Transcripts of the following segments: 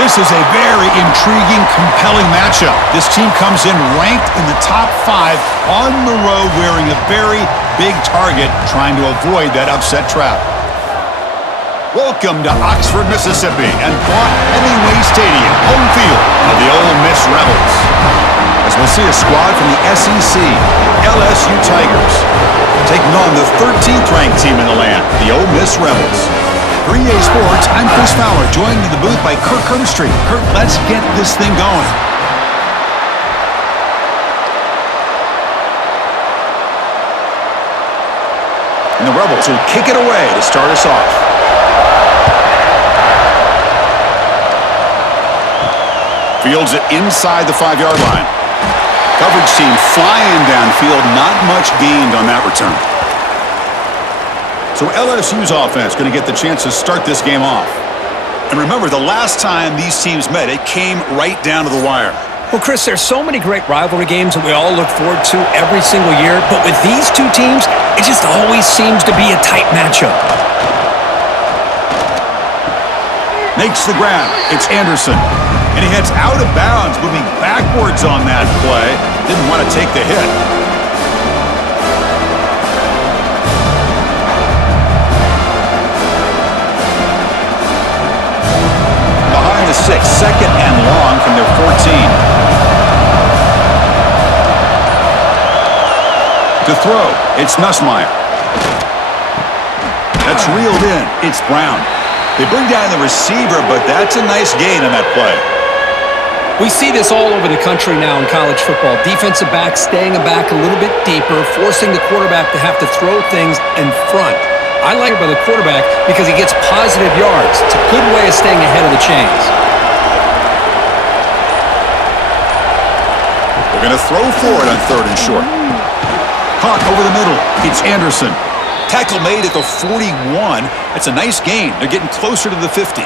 This is a very intriguing, compelling matchup. This team comes in ranked in the top 5 on the road wearing a very big target, trying to avoid that upset trap. Welcome to Oxford, Mississippi, and Hemingway Stadium, home field of the Ole Miss Rebels. As we'll see a squad from the SEC, LSU Tigers, taking on the 13th ranked team in the land, the Ole Miss Rebels. For EA Sports, I'm Chris Fowler, joined in the booth by Kirk Herbstreit. Kirk, let's get this thing going. And the Rebels will kick it away to start us off. Fields it inside the 5-yard line. Coverage team flying downfield, not much gained on that return. So LSU's offense going to get the chance to start this game off. And remember, the last time these teams met, it came right down to the wire. Well, Chris, there's so many great rivalry games that we all look forward to every single year. But with these two teams, it just always seems to be a tight matchup. Makes the grab. It's Anderson. And he heads out of bounds, moving backwards on that play. Didn't want to take the hit. Behind the 6, second and long from their 14. To throw, it's Nussmeier. That's reeled in. It's Brown. They bring down the receiver, but that's a nice gain on that play. We see this all over the country now in college football. Defensive backs staying back a little bit deeper, forcing the quarterback to have to throw things in front. I like it by the quarterback because he gets positive yards. It's a good way of staying ahead of the chains. They're going to throw for it on 3rd and short. Caught over the middle. It's Anderson. Tackle made at the 41. That's a nice gain. They're getting closer to the 50.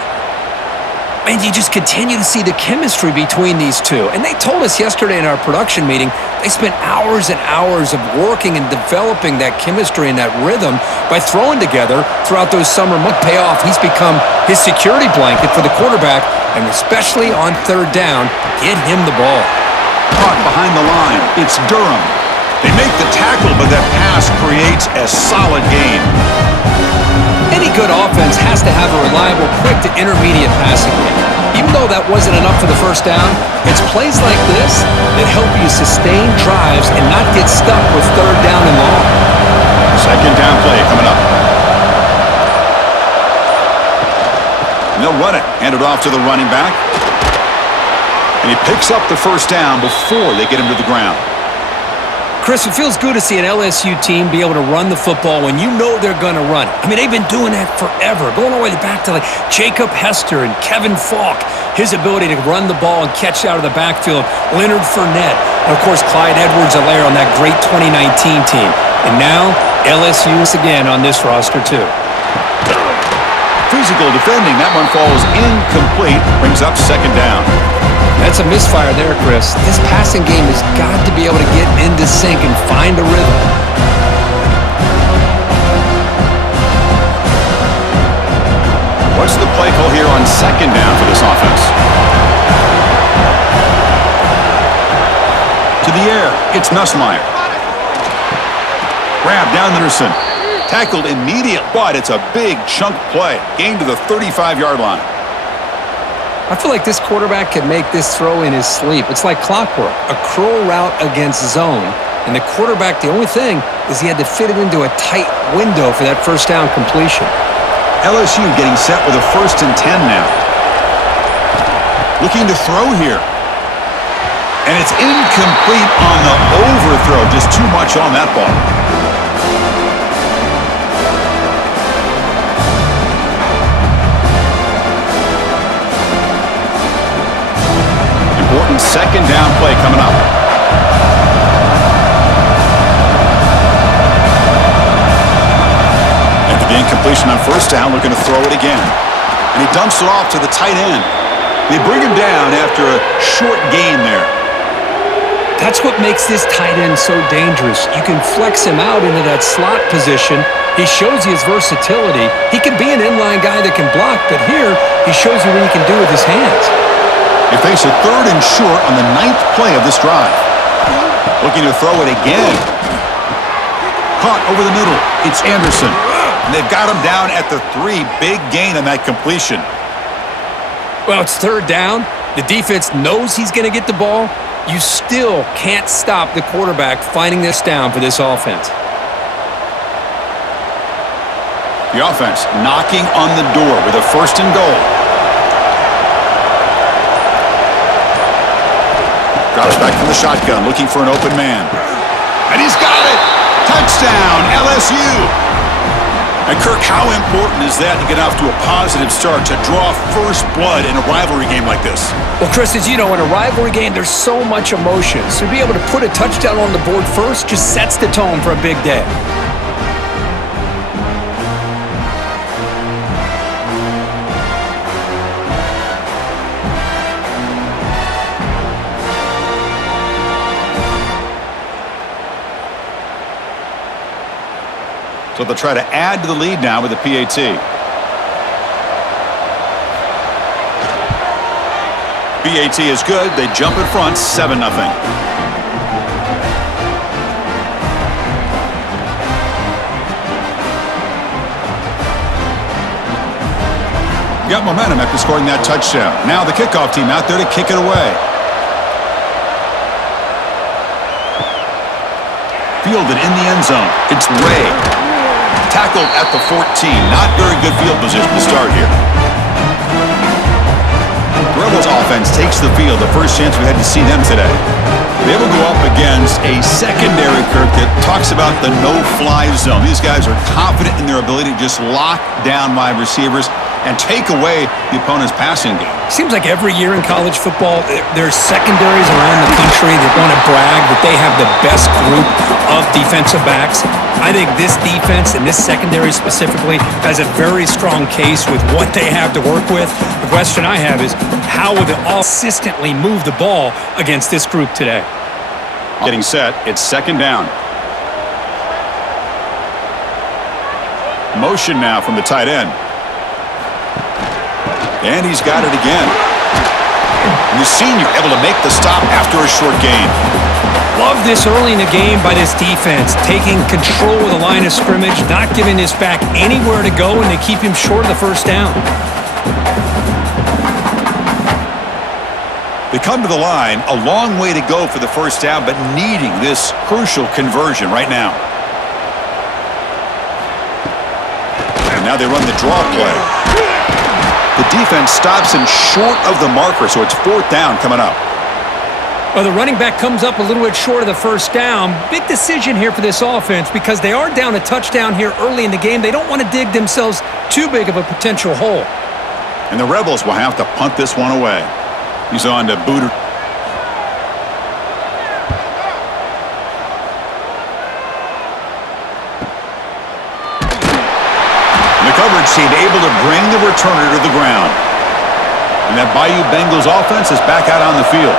And you just continue to see the chemistry between these two. And they told us yesterday in our production meeting, they spent hours and hours of working and developing that chemistry and that rhythm by throwing together throughout those summer months. Payoff, he's become his security blanket for the quarterback, and especially on 3rd down, get him the ball. Caught behind the line. It's Durham. They make the tackle, but that pass creates a solid gain. Any good offense has to have a reliable, quick to intermediate passing game. Even though that wasn't enough for the 1st down, it's plays like this that help you sustain drives and not get stuck with 3rd down and long. 2nd down play coming up. And they'll run it. Hand it off to the running back. And he picks up the 1st down before they get him to the ground. Chris, it feels good to see an LSU team be able to run the football when you know they're going to run it. I mean, they've been doing that forever, going all the way back to like Jacob Hester and Kevin Falk. His ability to run the ball and catch out of the backfield, Leonard Fournette, and of course Clyde Edwards-Helaire on that great 2019 team. And now LSU is again on this roster too. Physical defending. That one falls incomplete. Brings up 2nd down. That's a misfire there, Chris. This passing game has got to be able to get into sync and find a rhythm. What's the play call here on 2nd down for this offense? To the air, it's Nussmeier. Grab down Anderson. Tackled immediate, but it's a big chunk play. Gain to the 35-yard line. I feel like this quarterback can make this throw in his sleep. It's like clockwork, a curl route against zone. And the quarterback, the only thing is he had to fit it into a tight window for that 1st down completion. LSU getting set with a 1st and 10 now. Looking to throw here. And it's incomplete on the overthrow. Just too much on that ball. Important 2nd down play coming up. After the incompletion on 1st down, looking to throw it again. And he dumps it off to the tight end. They bring him down after a short gain there. That's what makes this tight end so dangerous. You can flex him out into that slot position. He shows you his versatility. He can be an inline guy that can block, but here he shows you what he can do with his hands. They face a 3rd and short on the 9th play of this drive. Looking to throw it again. Caught over the middle. It's Anderson. And they've got him down at the 3. Big gain on that completion. Well, it's 3rd down. The defense knows he's going to get the ball. You still can't stop the quarterback finding this down for this offense. The offense knocking on the door with a 1st and goal. Drops back from the shotgun, looking for an open man. And he's got it! Touchdown, LSU! And Kirk, how important is that to get off to a positive start, to draw first blood in a rivalry game like this? Well, Chris, as you know, in a rivalry game, there's so much emotion. So to be able to put a touchdown on the board first just sets the tone for a big day. So they'll try to add to the lead now with the PAT. PAT is good. They jump in front, 7-0. Got momentum after scoring that touchdown. Now the kickoff team out there to kick it away. Fielded in the end zone. It's Ray. Tackled at the 14. Not very good field position to start here. The Rebels offense takes the field. The first chance we had to see them today. They will go up against a secondary, Kirk, that talks about the no-fly zone. These guys are confident in their ability to just lock down wide receivers and take away the opponent's passing game. Seems like every year in college football, there's secondaries around the country that want to brag that they have the best group of defensive backs. I think this defense and this secondary specifically has a very strong case with what they have to work with. The question I have is, how will they all consistently move the ball against this group today? Getting set, it's 2nd down. Motion now from the tight end. And he's got it again. And the senior able to make the stop after a short gain. Love this early in the game by this defense, taking control of the line of scrimmage, not giving this back anywhere to go, and they keep him short of the 1st down. They come to the line, a long way to go for the 1st down, but needing this crucial conversion right now. And now they run the draw play. The defense stops him short of the marker, so it's 4th down coming up. Well, the running back comes up a little bit short of the 1st down. Big decision here for this offense because they are down a touchdown here early in the game. They don't want to dig themselves too big of a potential hole. And the Rebels will have to punt this one away. He's on to Booter. The coverage team able to bring the returner to the ground. And that Bayou Bengals offense is back out on the field.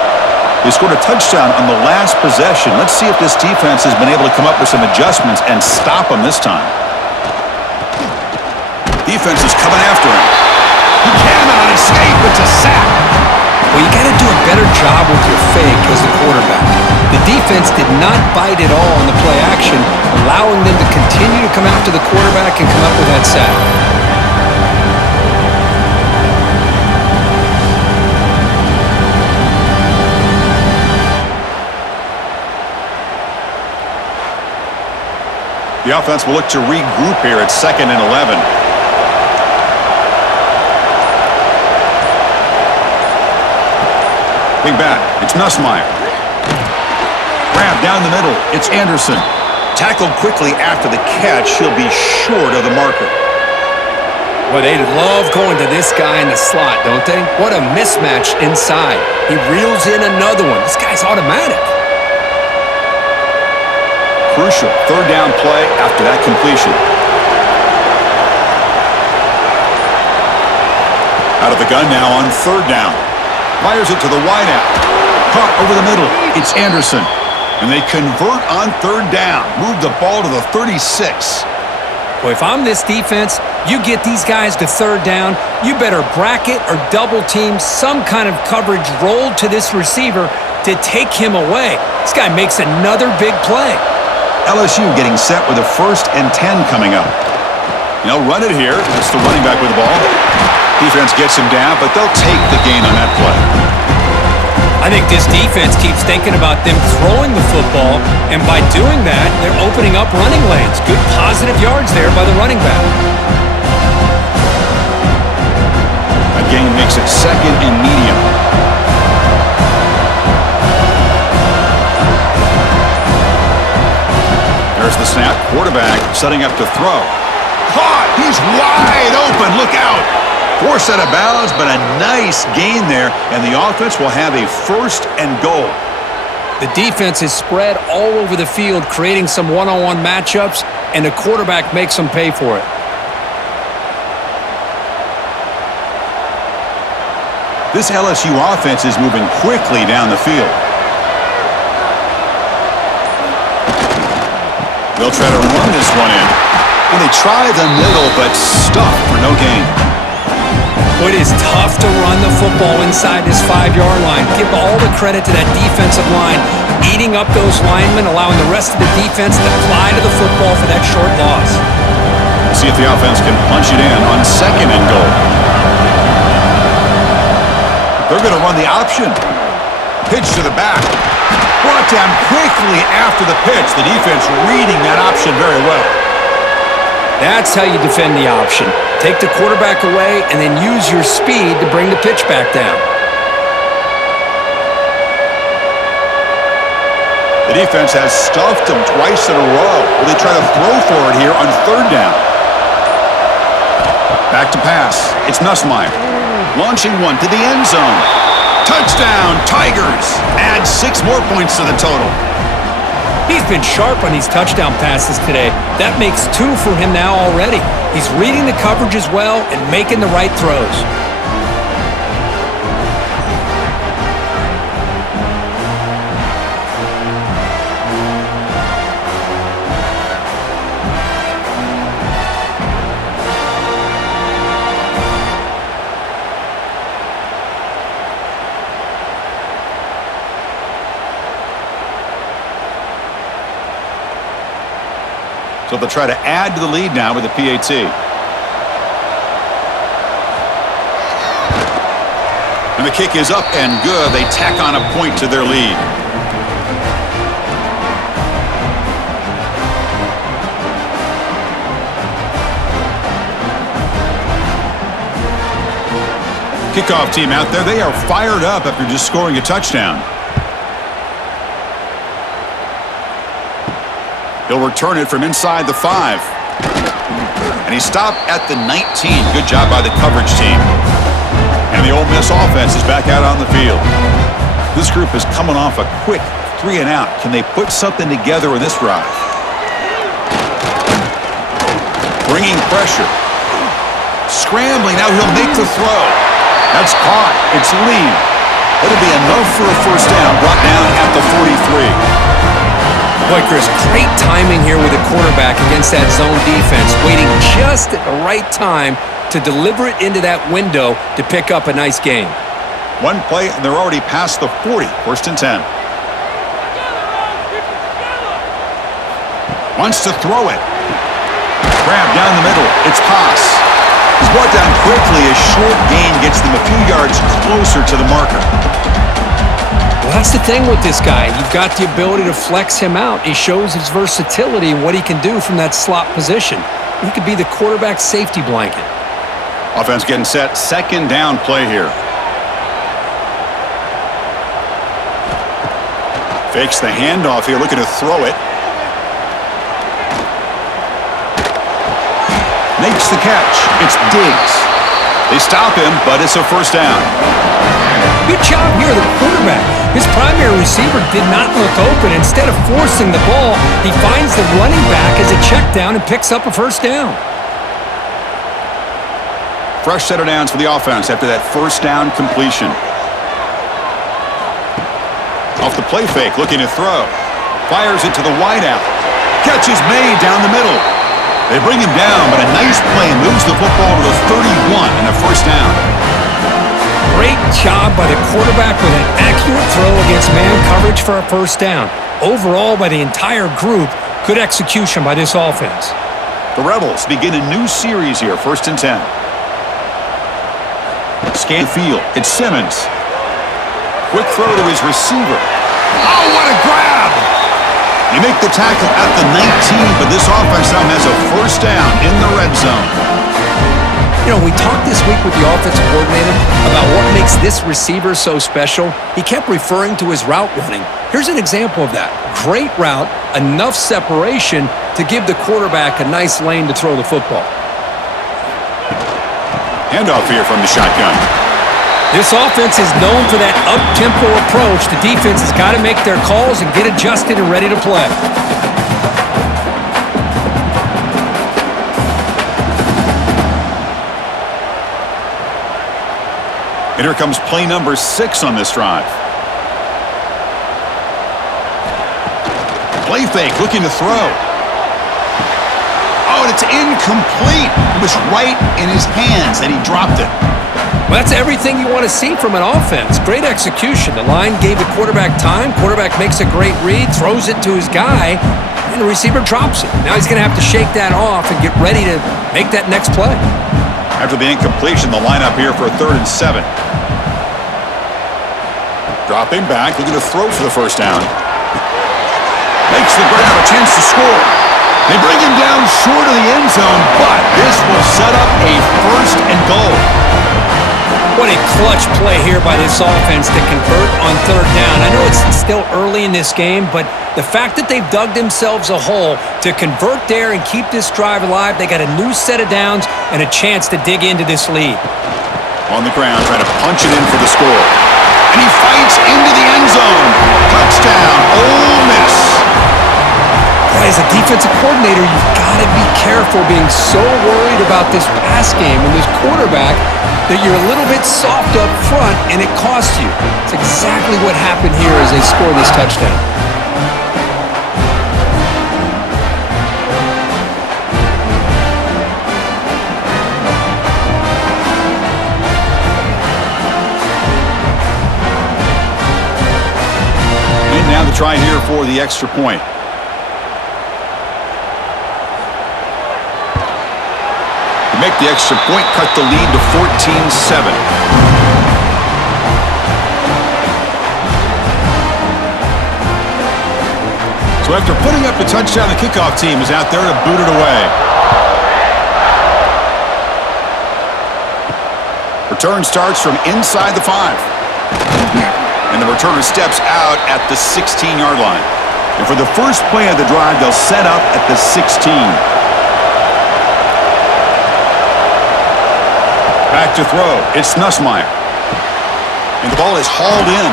They scored a touchdown on the last possession. Let's see if this defense has been able to come up with some adjustments and stop them this time. Defense is coming after him. He cannot escape. It's a sack. Well, you got to do a better job with your fake as the quarterback. The defense did not bite at all on the play action, allowing them to continue to come after the quarterback and come up with that sack. The offense will look to regroup here at 2nd and 11. Big back. It's Nussmeier. Grab down the middle. It's Anderson. Tackled quickly after the catch. He'll be short of the marker. Well, they love going to this guy in the slot, don't they? What a mismatch inside. He reels in another one. This guy's automatic. Crucial 3rd down play after that completion. Out of the gun now on 3rd down. Fires it to the wideout. Caught over the middle. It's Anderson. And they convert on third down. Move the ball to the 36. Well, if I'm this defense, you get these guys to third down, you better bracket or double team some kind of coverage rolled to this receiver to take him away. This guy makes another big play. LSU getting set with a 1st and 10 coming up. They'll run it here. That's the running back with the ball. Defense gets him down, but they'll take the gain on that play. I think this defense keeps thinking about them throwing the football, and by doing that, they're opening up running lanes. Good positive yards there by the running back. A gain makes it 2nd and medium. There's the snap. Quarterback setting up to throw. Caught! He's wide open. Look out! Forced out of bounds, but a nice gain there, and the offense will have a 1st and goal. The defense is spread all over the field, creating some one-on-one matchups, and the quarterback makes them pay for it. This LSU offense is moving quickly down the field. They'll try to run this one in. And they try the middle, but stuffed for no gain. It is tough to run the football inside this 5-yard line. Give all the credit to that defensive line, eating up those linemen, allowing the rest of the defense to fly to the football for that short loss. See if the offense can punch it in on 2nd and goal. They're going to run the option. Pitch to the back. Brought down quickly after the pitch. The defense reading that option very well. That's how you defend the option. Take the quarterback away and then use your speed to bring the pitch back down. The defense has stuffed them twice in a row. Will they try to throw for it here on 3rd down? Back to pass. It's Nussmeier. Launching one to the end zone. Touchdown, Tigers. Add 6 more points to the total. He's been sharp on these touchdown passes today. That makes 2 for him now already. He's reading the coverage as well and making the right throws. So they'll try to add to the lead now with the PAT. And the kick is up and good. They tack on a point to their lead. Kickoff team out there. They are fired up after just scoring a touchdown. He'll return it from inside the 5. And he stopped at the 19. Good job by the coverage team. And the Ole Miss offense is back out on the field. This group is coming off a quick 3 and out. Can they put something together in this drive? Bringing pressure. Scrambling. Now he'll make the throw. That's caught. It's Lee. It'll be enough for a 1st down. Brought down at the 43. Boy, Chris, great timing here with the quarterback against that zone defense, waiting just at the right time to deliver it into that window to pick up a nice gain. 1 play, and they're already past the 40. 1st and 10. Wants to throw it. Grab down the middle. It's Haas. He's brought down quickly. A short gain gets them a few yards closer to the marker. Well, that's the thing with this guy. You've got the ability to flex him out. He shows his versatility and what he can do from that slot position. He could be the quarterback safety blanket. Offense getting set. 2nd down play here. Fakes the handoff here, looking to throw it. Makes the catch. It's Diggs. They stop him, but it's a 1st down. Good job here, the quarterback. His primary receiver did not look open. Instead of forcing the ball, he finds the running back as a check down and picks up a 1st down. Fresh set of downs for the offense after that 1st down completion. Off the play fake, looking to throw. Fires it to the wideout. Catch is made down the middle. They bring him down, but a nice play moves the football to the 31 and a first down. Great job by the quarterback with an accurate throw against man coverage for a first down. Overall, by the entire group, good execution by this offense. The Rebels begin a new series here, 1st and 10. Scan field. It's Simmons. Quick throw to his receiver. Oh, what a grab! You make the tackle at the 19, but this offense now has a first down in the red zone. You know, we talked this week with the offensive coordinator about what makes this receiver so special. He kept referring to his route running. Here's an example of that. Great route, enough separation to give the quarterback a nice lane to throw the football. Handoff here from the shotgun. This offense is known for that up-tempo approach. The defense has got to make their calls and get adjusted and ready to play. And here comes play number 6 on this drive. Play fake, looking to throw. Oh, and it's incomplete. It was right in his hands, and he dropped it. Well, that's everything you want to see from an offense. Great execution. The line gave the quarterback time. Quarterback makes a great read, throws it to his guy, and the receiver drops it. Now he's going to have to shake that off and get ready to make that next play. After the incompletion, the lineup here for a 3rd and 7. Dropping back, looking to throw for the first down. Makes the grab, a chance to score. They bring him down short of the end zone, but this will set up a 1st and goal. What a clutch play here by this offense to convert on 3rd down. I know it's still early in this game, but the fact that they've dug themselves a hole to convert there and keep this drive alive, they got a new set of downs and a chance to dig into this lead. On the ground, trying to punch it in for the score. And he fights into the end zone. Touchdown, Ole Miss. As a defensive coordinator, you've got to be careful being so worried about this pass game and this quarterback that you're a little bit soft up front and it costs you. It's exactly what happened here as they score this touchdown. And now the try here for the extra point. Make the extra point, cut the lead to 14-7. So after putting up the touchdown, the kickoff team is out there to boot it away. Return starts from inside the 5. And the returner steps out at the 16-yard line. And for the first play of the drive, they'll set up at the 16. Back to throw. It's Nussmeier. And the ball is hauled in.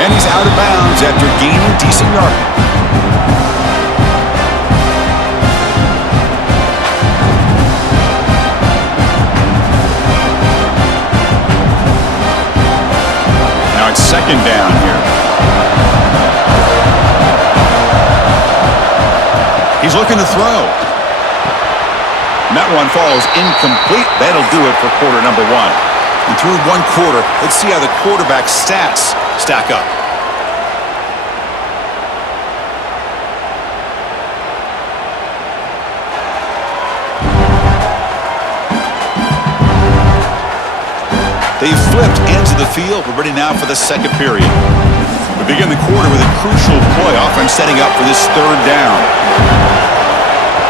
And he's out of bounds after gaining decent yardage. Now it's 2nd down here. He's looking to throw. And that one falls incomplete. That'll do it for quarter number 1. And through 1 quarter, let's see how the quarterback's stats stack up. They flipped ends of the field. We're ready now for the 2nd period. We begin the quarter with a crucial play. Offense setting up for this 3rd down.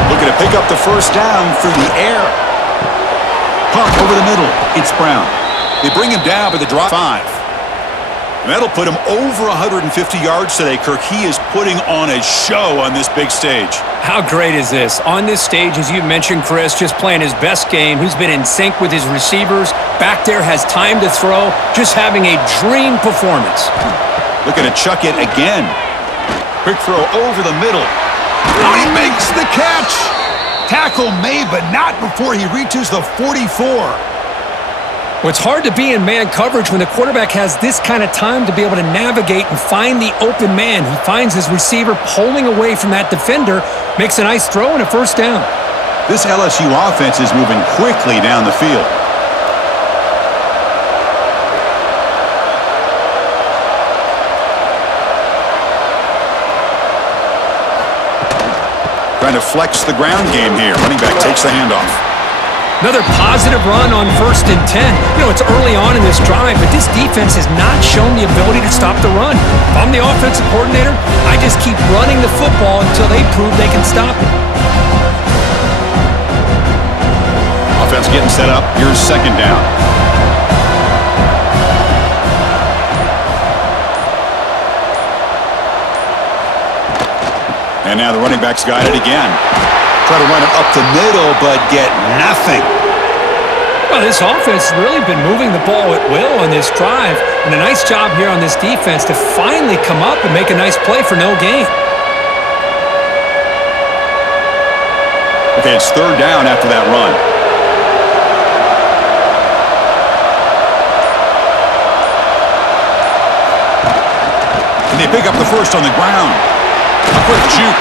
Looking to pick up the first down through the air. Punt over the middle. It's Brown. They bring him down by the drop 5. And that'll put him over 150 yards today, Kirk. He is putting on a show on this big stage. How great is this? On this stage, as you mentioned, Chris, just playing his best game. He's been in sync with his receivers. Back there, has time to throw. Just having a dream performance. Looking to chuck it again. Quick throw over the middle. Oh, he makes the catch. Tackle made, but not before he reaches the 44. Well, it's hard to be in man coverage when the quarterback has this kind of time to be able to navigate and find the open man. He finds his receiver pulling away from that defender, makes a nice throw and a first down. This LSU offense is moving quickly down the field. Trying to flex the ground game here. Running back takes the handoff. Another positive run on 1st and 10. You know, it's early on in this drive, but this defense has not shown the ability to stop the run. If I'm the offensive coordinator, I just keep running the football until they prove they can stop it. Offense getting set up. Here's 2nd down. And now the running back's got it again. Try to run it up the middle, but get nothing. Well, this offense has really been moving the ball at will on this drive. And a nice job here on this defense to finally come up and make a nice play for no gain. Okay, it's 3rd down after that run. And they pick up the first on the ground. A quick juke.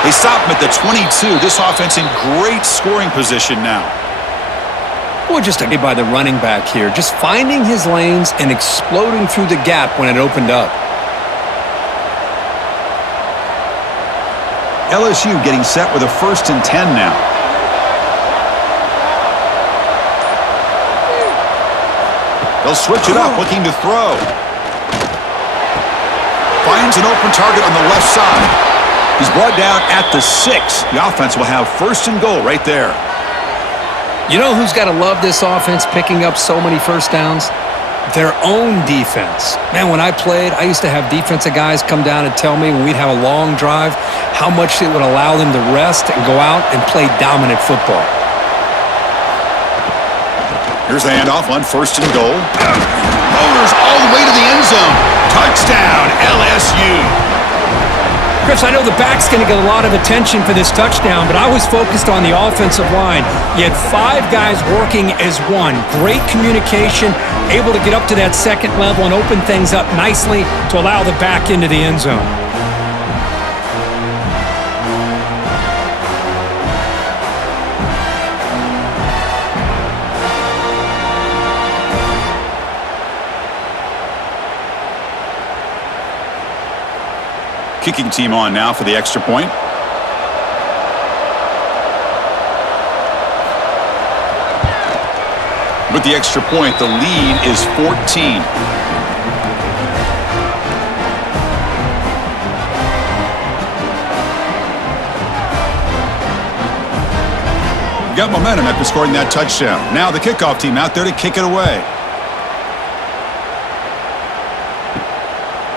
They stop him at the 22. This offense in great scoring position now. Well, just by the running back here, just finding his lanes and exploding through the gap when it opened up. LSU getting set with a 1st and 10 now. They'll switch it up, looking to throw. Finds an open target on the left side. He's brought down at the 6. The offense will have 1st and goal right there. You know who's got to love this offense picking up so many first downs? Their own defense. Man, when I played, I used to have defensive guys come down and tell me when we'd have a long drive how much it would allow them to rest and go out and play dominant football. Here's the handoff on 1st and goal. Motors all the way to the end zone. Touchdown, LSU. Chris, I know the back's going to get a lot of attention for this touchdown, but I was focused on the offensive line. You had 5 guys working as one. Great communication, able to get up to that 2nd level and open things up nicely to allow the back into the end zone. Kicking team on now for the extra point. With the extra point, the lead is 14. Got momentum after scoring that touchdown. Now the kickoff team out there to kick it away.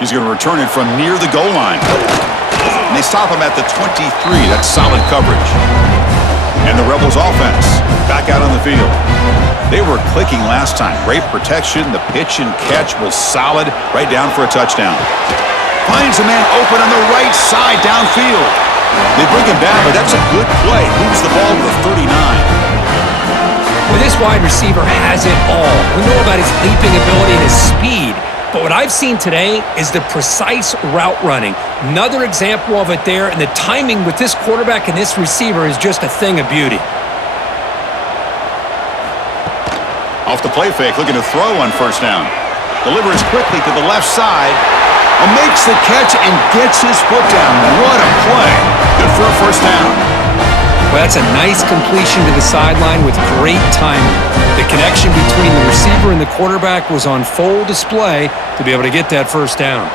He's going to return it from near the goal line. And they stop him at the 23. That's solid coverage. And the Rebels offense back out on the field. They were clicking last time. Great protection. The pitch and catch was solid. Right down for a touchdown. Finds a man open on the right side downfield. They bring him down, but that's a good play. Moves the ball to the 39. Well, this wide receiver has it all. We know about his leaping ability and his speed. But what I've seen today is the precise route running. Another example of it there, and the timing with this quarterback and this receiver is just a thing of beauty. Off the play fake, looking to throw on 1st down. Delivers quickly to the left side and makes the catch and gets his foot down. What a play. Good for a 1st down. Well, that's a nice completion to the sideline with great timing. The connection between the receiver and the quarterback was on full display to be able to get that 1st down.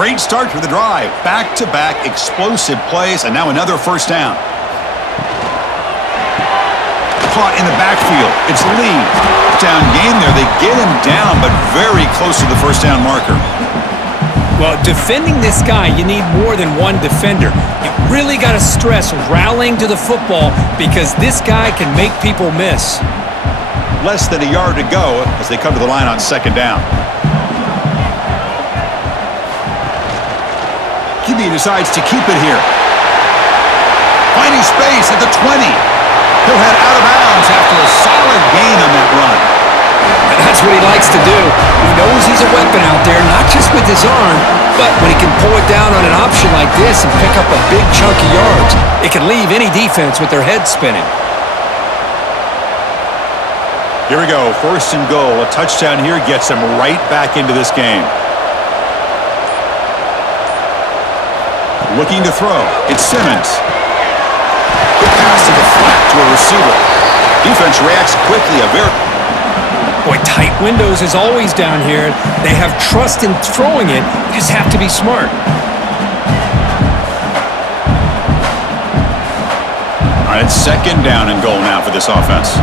Great start to the drive. Back-to-back explosive plays, and now another 1st down. Caught in the backfield. It's Lee. Down game there. They get him down, but very close to the 1st down marker. Well, defending this guy, you need more than one defender. You really got to stress rallying to the football because this guy can make people miss. Less than a yard to go as they come to the line on 2nd down. QB decides to keep it here. Finding space at the 20. He'll head out of bounds after a solid gain on that run. That's what he likes to do. He knows he's a weapon out there, not just with his arm, but when he can pull it down on an option like this and pick up a big chunk of yards, it can leave any defense with their head spinning. Here we go, 1st and goal. A touchdown here gets him right back into this game. Looking to throw. It's Simmons. Good pass to the flat to a receiver. Defense reacts quickly. Boy, tight windows is always down here. They have trust in throwing it. You just have to be smart. All right, it's 2nd down and goal now for this offense.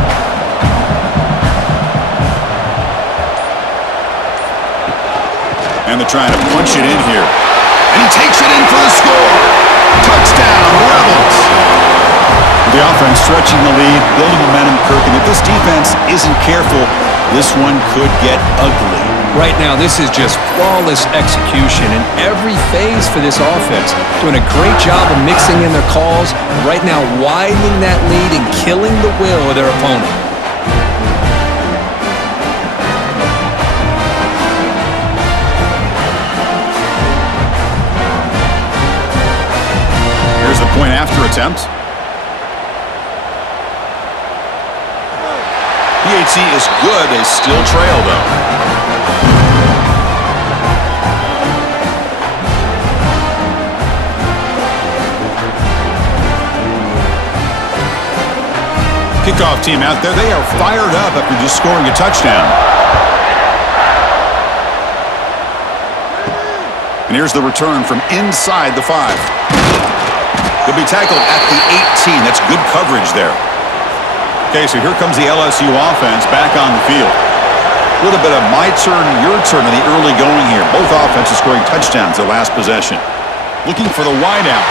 And they're trying to punch it in here. And he takes it in for the score. Touchdown, Rebels. The offense stretching the lead, building momentum, Kirk. And if this defense isn't careful, this one could get ugly. Right now, this is just flawless execution in every phase for this offense. Doing a great job of mixing in their calls. Right now, widening that lead and killing the will of their opponent. Here's the point after attempt. PAT is good. They still trail, though. Kickoff team out there. They are fired up after just scoring a touchdown. And here's the return from inside the 5. He'll be tackled at the 18. That's good coverage there. Okay, so here comes the LSU offense back on the field. A little bit of my turn, your turn in the early going here. Both offenses scoring touchdowns their last possession. Looking for the wideout.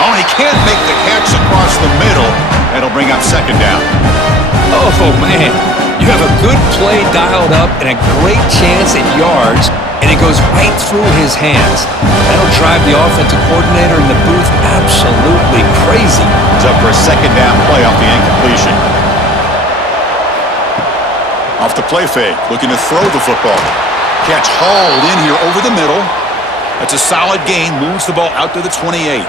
Oh, he can't make the catch across the middle. That'll bring up 2nd down. Oh, man. You have a good play dialed up and a great chance at yards, and it goes right through his hands. That'll drive the offensive coordinator in the booth absolutely crazy. It's up for a 2nd down play off the incompletion. Off the play fake, looking to throw the football. Catch hauled in here over the middle. That's a solid gain, moves the ball out to the 28.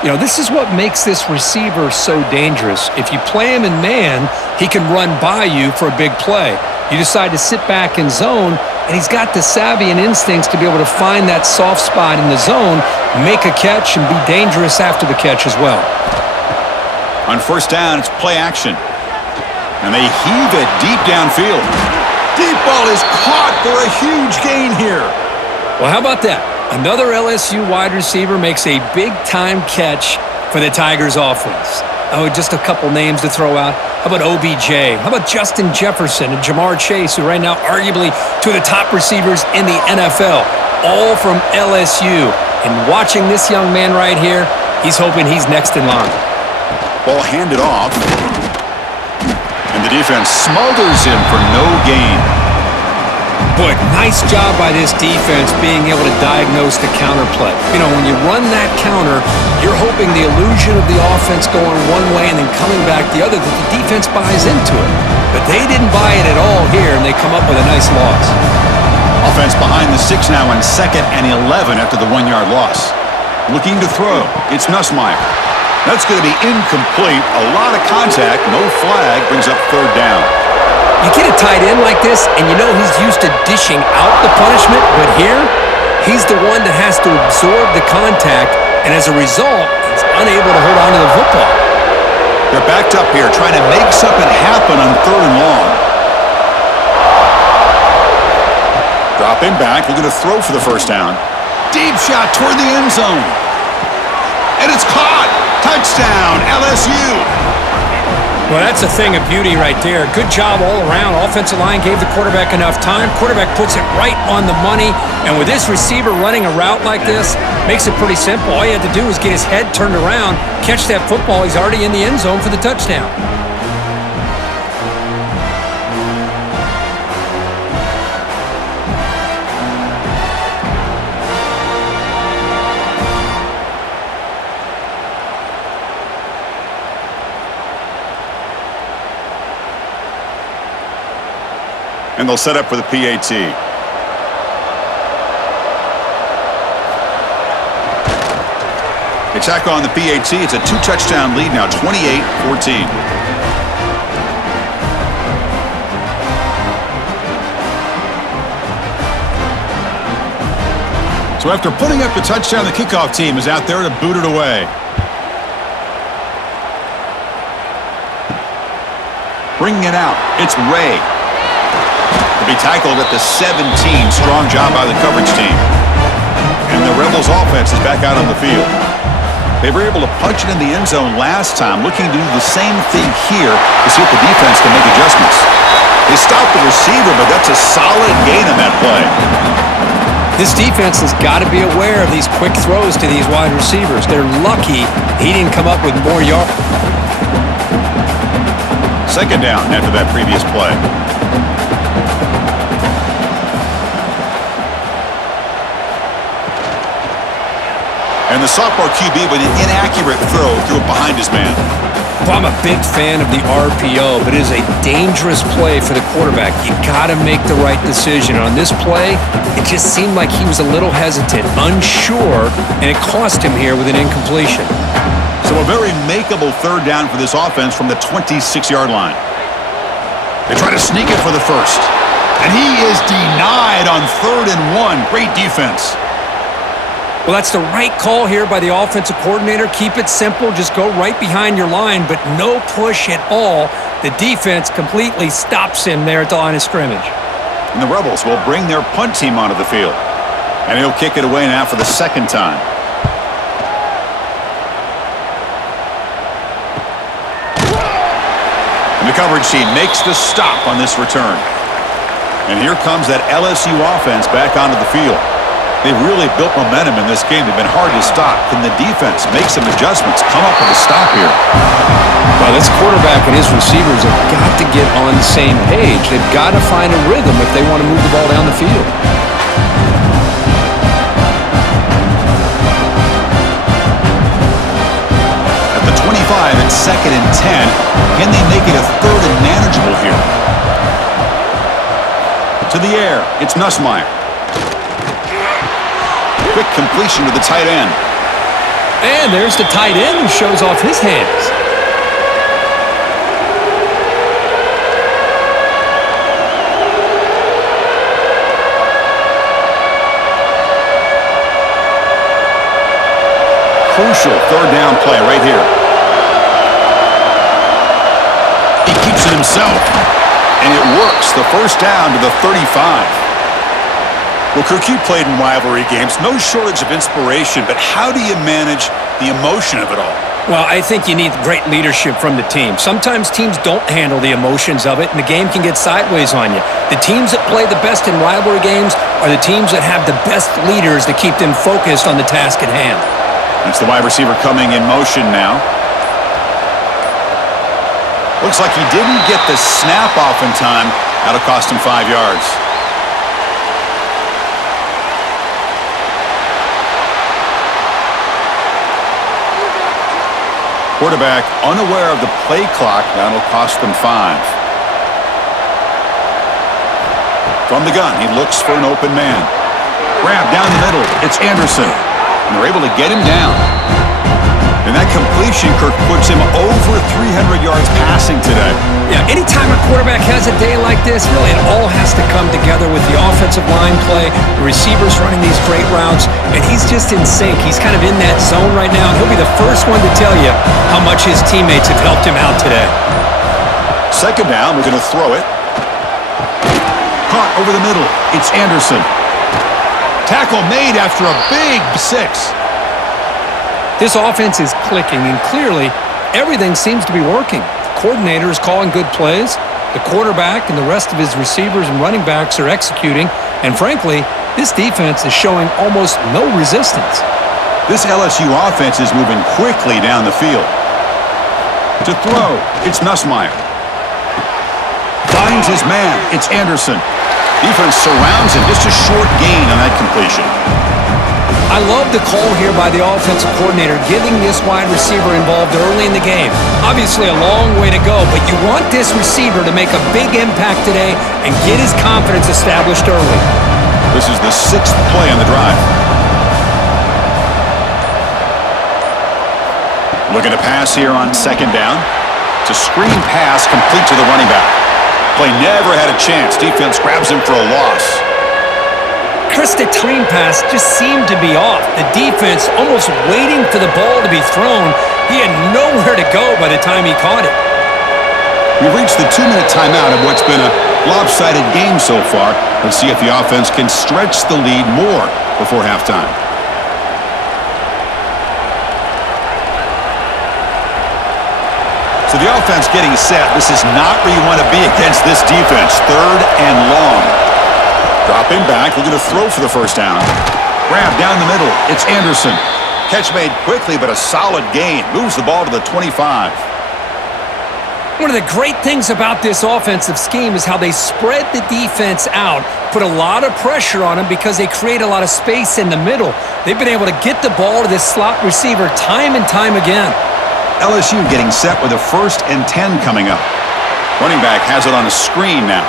You know, this is what makes this receiver so dangerous. If you play him in man, he can run by you for a big play. You decide to sit back in zone, and he's got the savvy and instincts to be able to find that soft spot in the zone, make a catch, and be dangerous after the catch as well. On 1st down, it's play action. And they heave it deep downfield. Deep ball is caught for a huge gain here. Well, how about that? Another LSU wide receiver makes a big-time catch for the Tigers offense. Oh, just a couple names to throw out. How about OBJ? How about Justin Jefferson and Jamar Chase, who right now arguably two of the top receivers in the NFL, all from LSU. And watching this young man right here, he's hoping he's next in line. Ball handed off. And the defense smothers him for no gain. Boy, nice job by this defense being able to diagnose the counter play. You know, when you run that counter, you're hoping the illusion of the offense going one way and then coming back the other, that the defense buys into it. But they didn't buy it at all here, and they come up with a nice loss. Offense behind the 6 now on 2nd and 11 after the 1-yard loss. Looking to throw. It's Nussmeier. That's going to be incomplete. A lot of contact. No flag. Brings up 3rd down. You get a tight end like this, and you know he's used to dishing out the punishment, but here, he's the one that has to absorb the contact, and as a result, he's unable to hold on to the football. They're backed up here, trying to make something happen on 3rd and long. Dropping back, looking to throw for the 1st down. Deep shot toward the end zone. And it's caught. Touchdown, LSU. Well, that's a thing of beauty right there. Good job all around. Offensive line gave the quarterback enough time. Quarterback puts it right on the money. And with this receiver running a route like this, makes it pretty simple. All you had to do was get his head turned around, catch that football. He's already in the end zone for the touchdown. And they'll set up for the PAT. They tackle on the PAT. It's a 2-touchdown lead now, 28-14. So after putting up the touchdown, the kickoff team is out there to boot it away. Bringing it out, it's Ray. To be tackled at the 17. Strong job by the coverage team. And the Rebels offense is back out on the field. They were able to punch it in the end zone last time, looking to do the same thing here to see if the defense can make adjustments. They stopped the receiver, but that's a solid gain on that play. This defense has got to be aware of these quick throws to these wide receivers. They're lucky he didn't come up with more yards. Second down after that previous play. And the sophomore QB with an inaccurate throw threw it behind his man. Well, I'm a big fan of the RPO, but it is a dangerous play for the quarterback. You got to make the right decision. On this play, it just seemed like he was a little hesitant, unsure, and it cost him here with an incompletion. So a very makeable third down for this offense from the 26-yard line. They try to sneak it for the first. And he is denied on 3rd and 1. Great defense. Well, that's the right call here by the offensive coordinator. Keep it simple. Just go right behind your line, but no push at all. The defense completely stops him there at the line of scrimmage. And the Rebels will bring their punt team onto the field. And he'll kick it away now for the second time. And the coverage team makes the stop on this return. And here comes that LSU offense back onto the field. They've really built momentum in this game. They've been hard to stop. Can the defense make some adjustments, come up with a stop here? Well, this quarterback and his receivers have got to get on the same page. They've got to find a rhythm if they want to move the ball down the field. At the 25, it's 2nd and 10. Can they make it a 3rd and manageable here? To the air, it's Nussmeier. Quick completion to the tight end. And there's the tight end who shows off his hands. Crucial 3rd down play right here. He keeps it himself. And it works. The first down to the 35. Well, Kirk, you played in rivalry games. No shortage of inspiration, but how do you manage the emotion of it all? Well, I think you need great leadership from the team. Sometimes teams don't handle the emotions of it, and the game can get sideways on you. The teams that play the best in rivalry games are the teams that have the best leaders to keep them focused on the task at hand. That's the wide receiver coming in motion now. Looks like he didn't get the snap off in time. That'll cost him 5 yards. Quarterback unaware of the play clock. That'll cost them 5. From the gun, he looks for an open man. Grab down the middle. It's Anderson. And they're able to get him down. And that completion, Kirk, puts him over 300 yards passing today. Yeah, anytime a quarterback has a day like this, really it all has to come together with the offensive line play, the receivers running these great routes, and he's just in sync. He's kind of in that zone right now, and he'll be the first one to tell you how much his teammates have helped him out today. Second down, we're going to throw it. Caught over the middle. It's Anderson. Tackle made after a big 6. This offense is clicking, and clearly everything seems to be working. The coordinator is calling good plays. The quarterback and the rest of his receivers and running backs are executing. And frankly, this defense is showing almost no resistance. This LSU offense is moving quickly down the field. To throw, it's Nussmeier. Finds his man. It's Anderson. Defense surrounds him. Just a short gain on that completion. I love the call here by the offensive coordinator, getting this wide receiver involved early in the game. Obviously a long way to go, but you want this receiver to make a big impact today and get his confidence established early. This is the 6th play on the drive. Looking to pass here on 2nd down. It's a screen pass complete to the running back. Play never had a chance. Defense grabs him for a loss. Chris, the screen pass just seemed to be off. The defense almost waiting for the ball to be thrown. He had nowhere to go by the time he caught it. We've reached the 2-minute timeout of what's been a lopsided game so far. Let's see if the offense can stretch the lead more before halftime. So the offense getting set. This is not where you want to be against this defense. 3rd and long. Dropping back, looking to throw for the first down. Grab down the middle. It's Anderson. Catch made quickly, but a solid gain. Moves the ball to the 25. One of the great things about this offensive scheme is how they spread the defense out, put a lot of pressure on them because they create a lot of space in the middle. They've been able to get the ball to this slot receiver time and time again. LSU getting set with a 1st and 10 coming up. Running back has it on a screen now.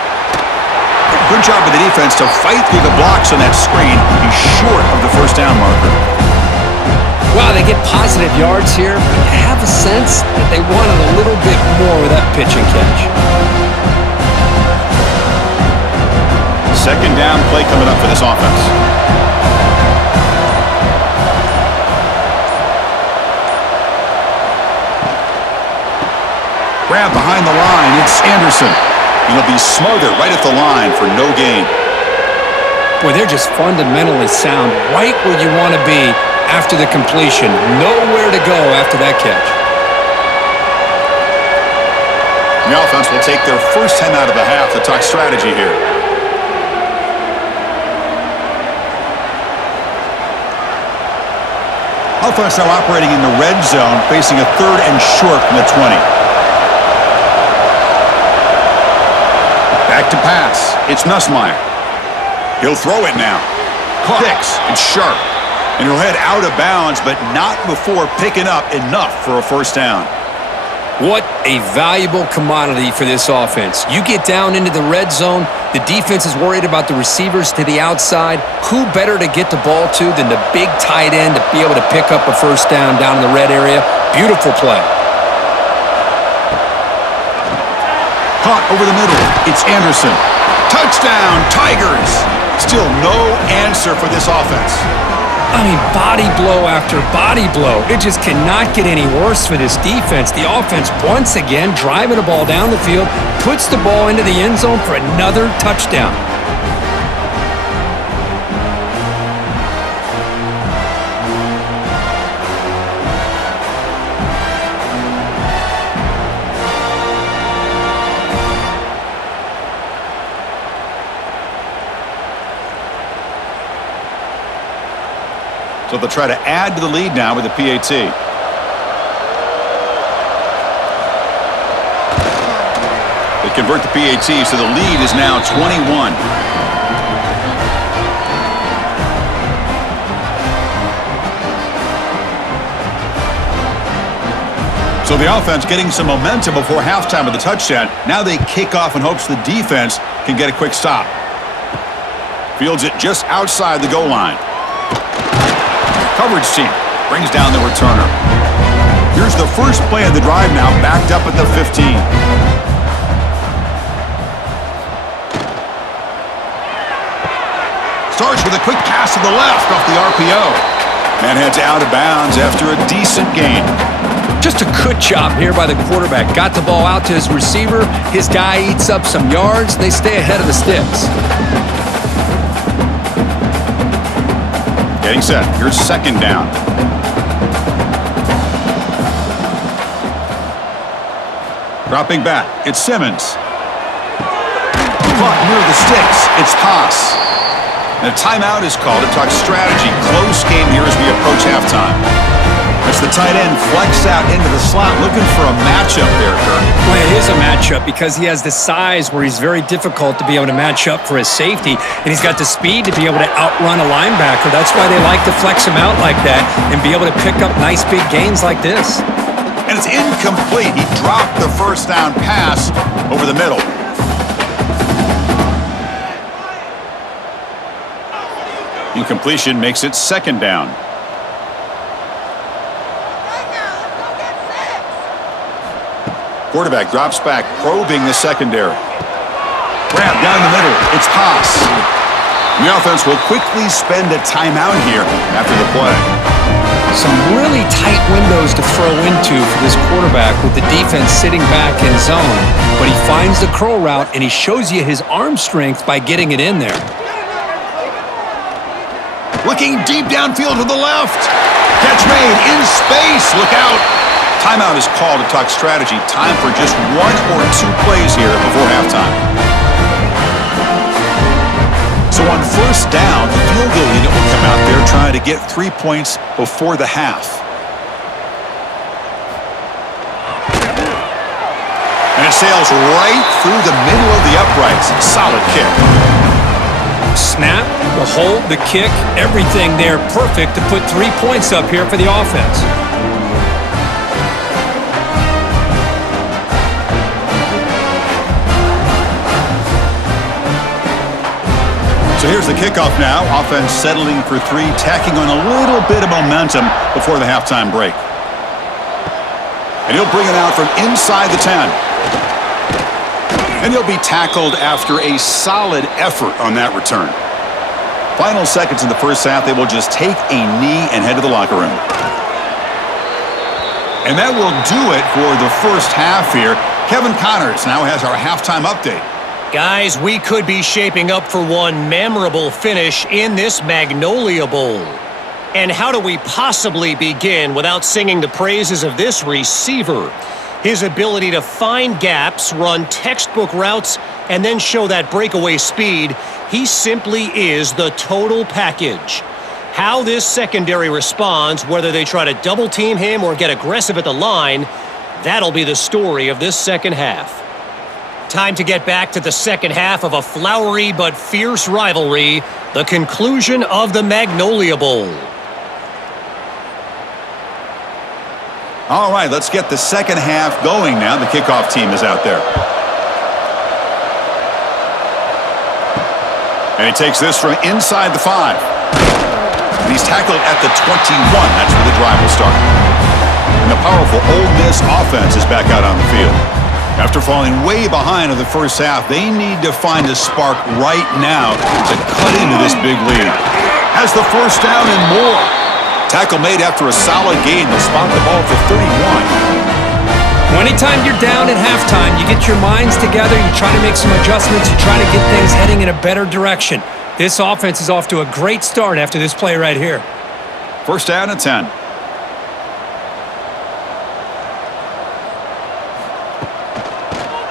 Good job of the defense to fight through the blocks on that screen. He's short of the first down marker. Wow, they get positive yards here, but you have a sense that they wanted a little bit more with that pitch and catch. 2nd down play coming up for this offense. Grab behind the line. It's Anderson. He'll be smothered right at the line for no gain. Boy, they're just fundamentally sound, right where you want to be after the completion. Nowhere to go after that catch. The offense will take their first time out of the half to talk strategy here. Offense now operating in the red zone, facing a 3rd and short from the 20. Back to pass. It's Nussmeier. He'll throw it now. Kicks. It's sharp. And he'll head out of bounds, but not before picking up enough for a first down. What a valuable commodity for this offense. You get down into the red zone, the defense is worried about the receivers to the outside. Who better to get the ball to than the big tight end to be able to pick up a first down in the red area? Beautiful play. Caught over the middle. It's Anderson. Touchdown, Tigers. Still no answer for this offense. I mean, body blow after body blow. It just cannot get any worse for this defense. The offense, once again, driving the ball down the field, puts the ball into the end zone for another touchdown. So they'll try to add to the lead now with the PAT. They convert the PAT, so the lead is now 21. So the offense getting some momentum before halftime with the touchdown. Now they kick off in hopes the defense can get a quick stop. Fields it just outside the goal line. Coverage team brings down the returner. Here's the first play of the drive now, backed up at the 15. Starts with a quick pass to the left off the RPO. Man heads out of bounds after a decent gain. Just a good job here by the quarterback. Got the ball out to his receiver. His guy eats up some yards. They stay ahead of the sticks. Getting set. Here's second down. Dropping back. It's Simmons. Caught near the sticks. It's Haas. And a timeout is called to talk strategy. Close game here as we approach halftime. That's the tight end flex out into the slot, looking for a matchup there, Kirk. Well, it is a matchup because he has the size where he's very difficult to be able to match up for his safety, and he's got the speed to be able to outrun a linebacker. That's why they like to flex him out like that and be able to pick up nice big gains like this. And it's incomplete. He dropped the first down pass over the middle. Incompletion makes it second down. Quarterback drops back, probing the secondary. Grab down the middle. It's Haas. The offense will quickly spend a timeout here after the play. Some really tight windows to throw into for this quarterback with the defense sitting back in zone. But he finds the curl route, and he shows you his arm strength by getting it in there. Looking deep downfield to the left. Catch made in space. Look out. Timeout is called to talk strategy. Time for just 1 or 2 plays here before halftime. So on first down, the field goal unit will come out there trying to get 3 points before the half. And it sails right through the middle of the uprights. Solid kick. Snap, the hold, the kick, everything there perfect to put 3 points up here for the offense. So here's the kickoff now. Offense settling for 3, tacking on a little bit of momentum before the halftime break. And he'll bring it out from inside the 10. And he'll be tackled after a solid effort on that return. Final seconds in the first half, they will just take a knee and head to the locker room. And that will do it for the first half here. Kevin Connors now has our halftime update. Guys, we could be shaping up for one memorable finish in this Magnolia Bowl. And how do we possibly begin without singing the praises of this receiver? His ability to find gaps, run textbook routes, and then show that breakaway speed. He simply is the total package. How this secondary responds, whether they try to double team him or get aggressive at the line, that'll be the story of this second half. Time to get back to the second half of a flowery but fierce rivalry, the conclusion of the Magnolia Bowl. All right, let's get the second half going now. The kickoff team is out there. And he takes this from inside the 5. And he's tackled at the 21. That's where the drive will start. And the powerful Ole Miss offense is back out on the field. After falling way behind in the first half, they need to find a spark right now to cut into this big lead. Has the first down and more. Tackle made after a solid gain. They'll spot the ball for 31. Anytime you're down at halftime, you get your minds together, you try to make some adjustments, you try to get things heading in a better direction. This offense is off to a great start after this play right here. First down and 10.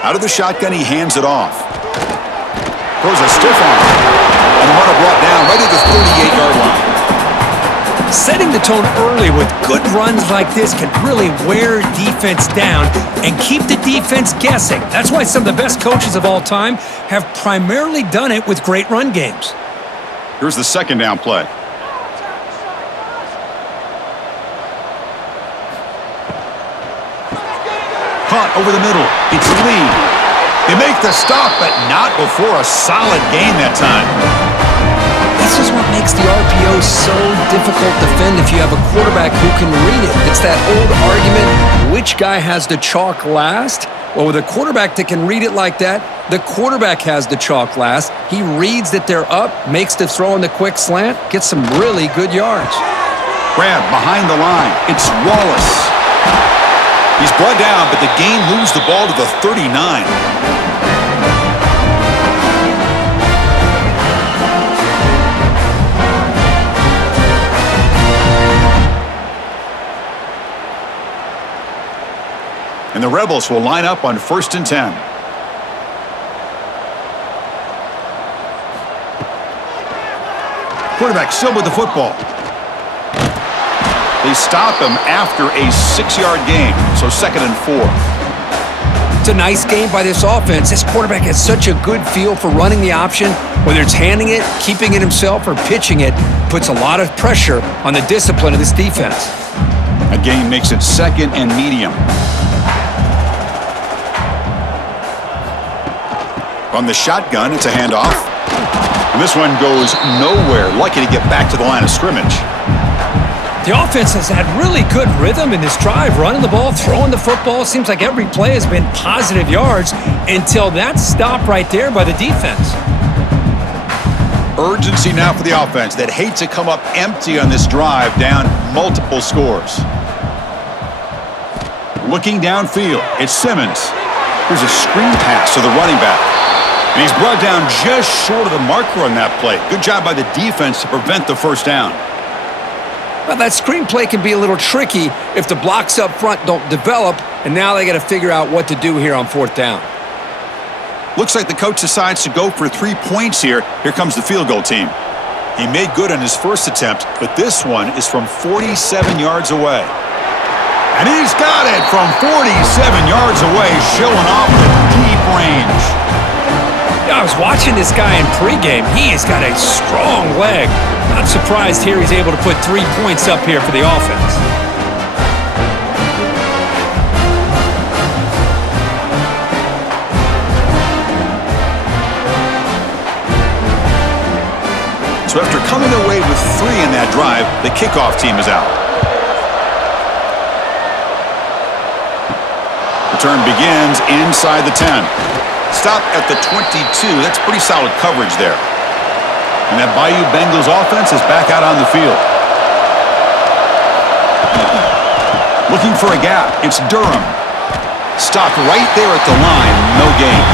Out of the shotgun, he hands it off. Throws a stiff arm. And the runner brought down right at the 38-yard line. Setting the tone early with good runs like this can really wear defense down and keep the defense guessing. That's why some of the best coaches of all time have primarily done it with great run games. Here's the second down play. Caught over the middle. It's Lee. They make the stop, but not before a solid gain that time. This is what makes the RPO so difficult to defend if you have a quarterback who can read it. It's that old argument, which guy has the chalk last? Well, with a quarterback that can read it like that, the quarterback has the chalk last. He reads that they're up, makes the throw in the quick slant, gets some really good yards. Grab behind the line. It's Wallace. He's brought down, but the gain moves the ball to the 39. And the Rebels will line up on 1st and 10. Quarterback still with the football. They stop him after a 6-yard gain, so 2nd and 4. It's a nice game by this offense. This quarterback has such a good feel for running the option. Whether it's handing it, keeping it himself, or pitching it, puts a lot of pressure on the discipline of this defense. A gain makes it 2nd and medium. From the shotgun, it's a handoff. And this one goes nowhere. Lucky to get back to the line of scrimmage. The offense has had really good rhythm in this drive, running the ball, throwing the football. Seems like every play has been positive yards until that stop right there by the defense. Urgency now for the offense that hate to come up empty on this drive, down multiple scores. Looking downfield, it's Simmons. Here's a screen pass to the running back. And he's brought down just short of the marker on that play. Good job by the defense to prevent the first down. Well, that screen play can be a little tricky if the blocks up front don't develop, and now they got to figure out what to do here on 4th down. Looks like the coach decides to go for 3 points here. Here comes the field goal team. He made good on his first attempt, but this one is from 47 yards away. And he's got it from 47 yards away, showing off the deep range. I was watching this guy in pregame. He has got a strong leg. Not surprised here he's able to put 3 points up here for the offense. So after coming away with 3 in that drive, the kickoff team is out. Return begins inside the 10. Stop at the 22. That's pretty solid coverage there. And that Bayou Bengals offense is back out on the field. Looking for a gap. It's Durham. Stopped right there at the line. No gain.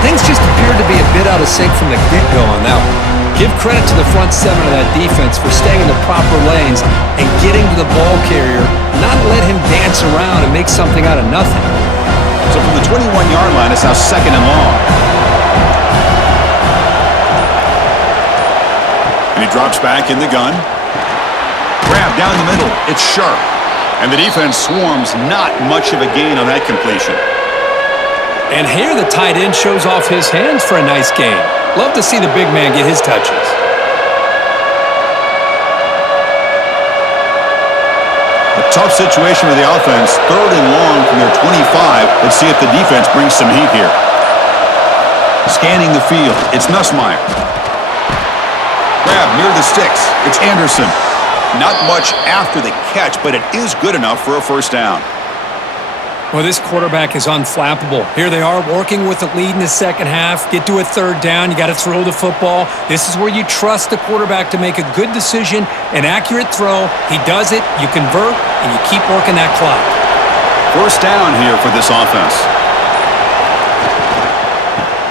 Things just appeared to be a bit out of sync from the get-go on that one. Give credit to the front 7 of that defense for staying in the proper lanes and getting to the ball carrier, not let him dance around and make something out of nothing. So from the 21-yard line, it's now 2nd and long. And he drops back in the gun. Grab down the middle. It's sharp. And the defense swarms, not much of a gain on that completion. And here the tight end shows off his hands for a nice gain. Love to see the big man get his touches. A tough situation with the offense. 3rd and long from their 25. Let's see if the defense brings some heat here. Scanning the field. It's Nussmeier. Grab near the sticks. It's Anderson. Not much after the catch, but it is good enough for a first down. Well, this quarterback is unflappable. Here they are working with the lead in the second half. Get to a 3rd down. You got to throw the football. This is where you trust the quarterback to make a good decision, an accurate throw. He does it, you convert, and you keep working that clock. First down here for this offense.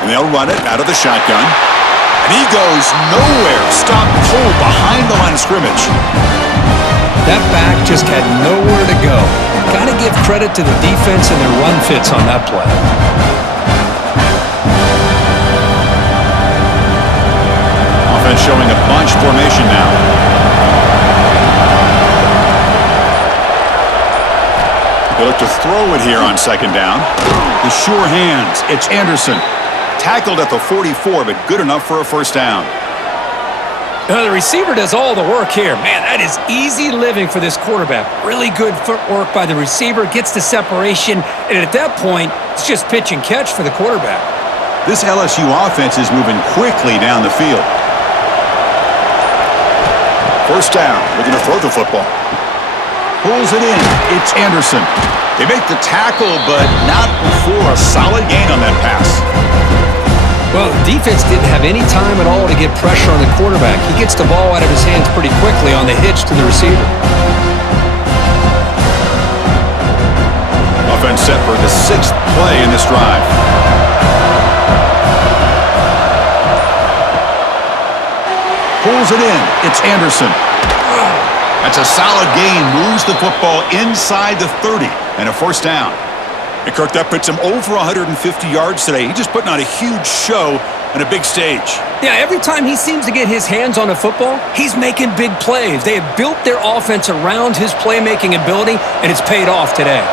And they'll run it out of the shotgun. And he goes nowhere. Stop cold behind the line of scrimmage. That back just had nowhere to go. Got to give credit to the defense and their run fits on that play. Offense showing a bunch formation now. They look to throw it here on 2nd down. The sure hands. It's Anderson. Tackled at the 44, but good enough for a first down. The receiver does all the work here. Man, that is easy living for this quarterback. Really good footwork by the receiver, gets the separation, and at that point, it's just pitch and catch for the quarterback. This LSU offense is moving quickly down the field. First down, looking to throw the football. Pulls it in. It's Anderson. They make the tackle, but not before a solid gain on that pass. Well, the defense didn't have any time at all to get pressure on the quarterback. He gets the ball out of his hands pretty quickly on the hitch to the receiver. Offense set for the 6th play in this drive. Pulls it in. It's Anderson. That's a solid gain. Moves the football inside the 30 and a first down. And Kirk, that puts him over 150 yards today. He's just putting on a huge show and a big stage. Yeah, every time he seems to get his hands on a football, he's making big plays. They have built their offense around his playmaking ability, and it's paid off today.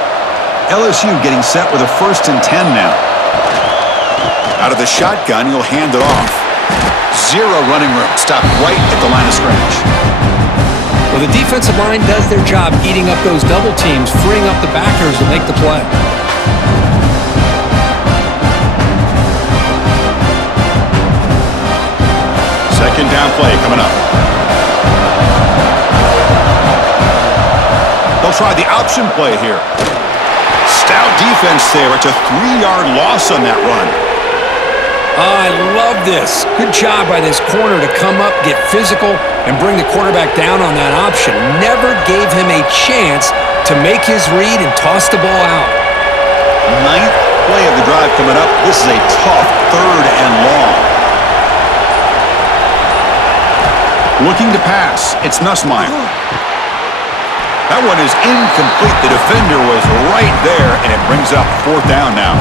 LSU getting set with a 1st and 10 now. Out of the shotgun, he'll hand it off. 0 running room. Stop right at the line of scrimmage. Well, the defensive line does their job eating up those double teams, freeing up the backers to make the play. Second down play coming up. They'll try the option play here. Stout defense there. It's a 3-yard loss on that run. I love this. Good job by this corner to come up, get physical, and bring the quarterback down on that option. Never gave him a chance to make his read and toss the ball out. 9th play of the drive coming up. This is a tough 3rd and long. Looking to pass. It's Nussmeier. That one is incomplete. The defender was right there, and it brings up 4th down now.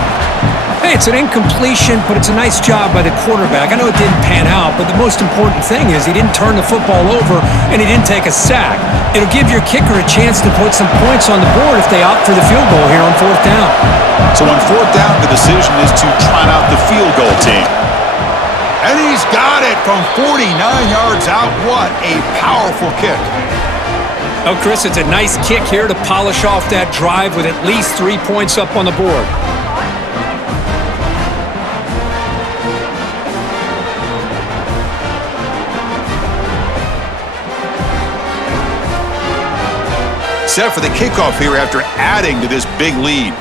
Hey, it's an incompletion, but it's a nice job by the quarterback. I know it didn't pan out, but the most important thing is he didn't turn the football over and he didn't take a sack. It'll give your kicker a chance to put some points on the board if they opt for the field goal here on 4th down. So on 4th down, the decision is to try out the field goal team. And he's got it from 49 yards out. What a powerful kick. Oh, Chris, it's a nice kick here to polish off that drive with at least 3 points up on the board. Set for the kickoff here after adding to this big lead.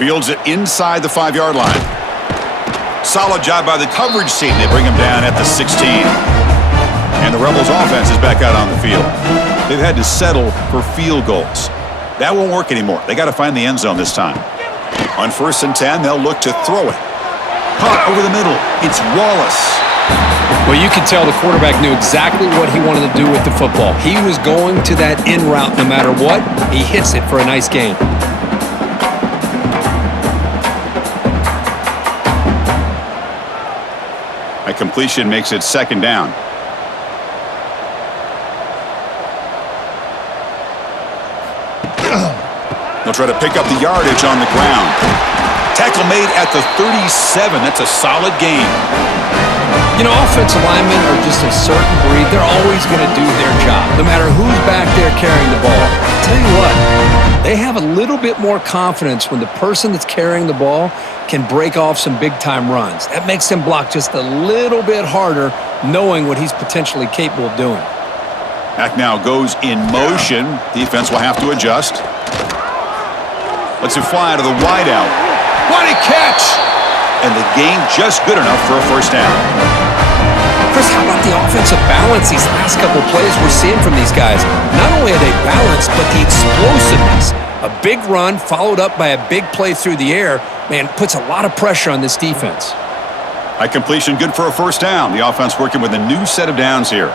Fields it inside the 5-yard line. Solid job by the coverage team. They bring him down at the 16. And the Rebels offense is back out on the field. They've had to settle for field goals. That won't work anymore. They got to find the end zone this time. On 1st and 10, they'll look to throw it. Caught over the middle. It's Wallace. Well, you could tell the quarterback knew exactly what he wanted to do with the football. He was going to that in route no matter what. He hits it for a nice gain. A completion makes it 2nd down. They'll try to pick up the yardage on the ground. Tackle made at the 37. That's a solid gain. You know, offensive linemen are just a certain breed. They're always going to do their job, no matter who's back there carrying the ball. I'll tell you what, they have a little bit more confidence when the person that's carrying the ball can break off some big-time runs. That makes them block just a little bit harder, knowing what he's potentially capable of doing. Back now goes in motion. Defense will have to adjust. Lets it fly to the wideout. What a catch! And the gain just good enough for a 1st down. Chris, how about the offensive balance these last couple plays we're seeing from these guys? Not only are they balanced, but the explosiveness. A big run followed up by a big play through the air, man, puts a lot of pressure on this defense. High completion, good for a 1st down. The offense working with a new set of downs here.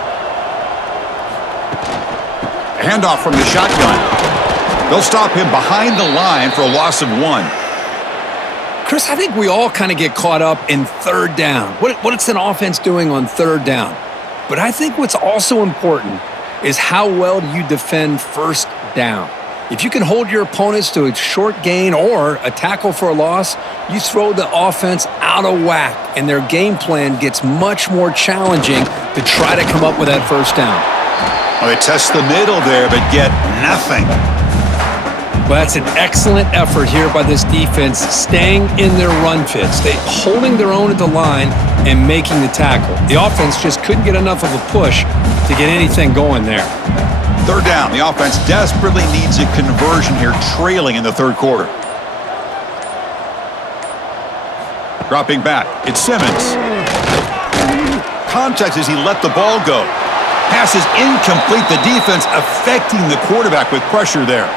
A handoff from the shotgun. They'll stop him behind the line for a loss of 1. Chris, I think we all kind of get caught up in 3rd down. What's an offense doing on 3rd down? But I think what's also important is how well do you defend 1st down. If you can hold your opponents to a short gain or a tackle for a loss, you throw the offense out of whack, and their game plan gets much more challenging to try to come up with that 1st down. Well, they test the middle there, but get nothing. Well, that's an excellent effort here by this defense, staying in their run fits. They holding their own at the line and making the tackle. The offense just couldn't get enough of a push to get anything going there. 3rd down. The offense desperately needs a conversion here, trailing in the 3rd quarter. Dropping back. It's Simmons. Contact as he let the ball go. Pass is incomplete. The defense affecting the quarterback with pressure there.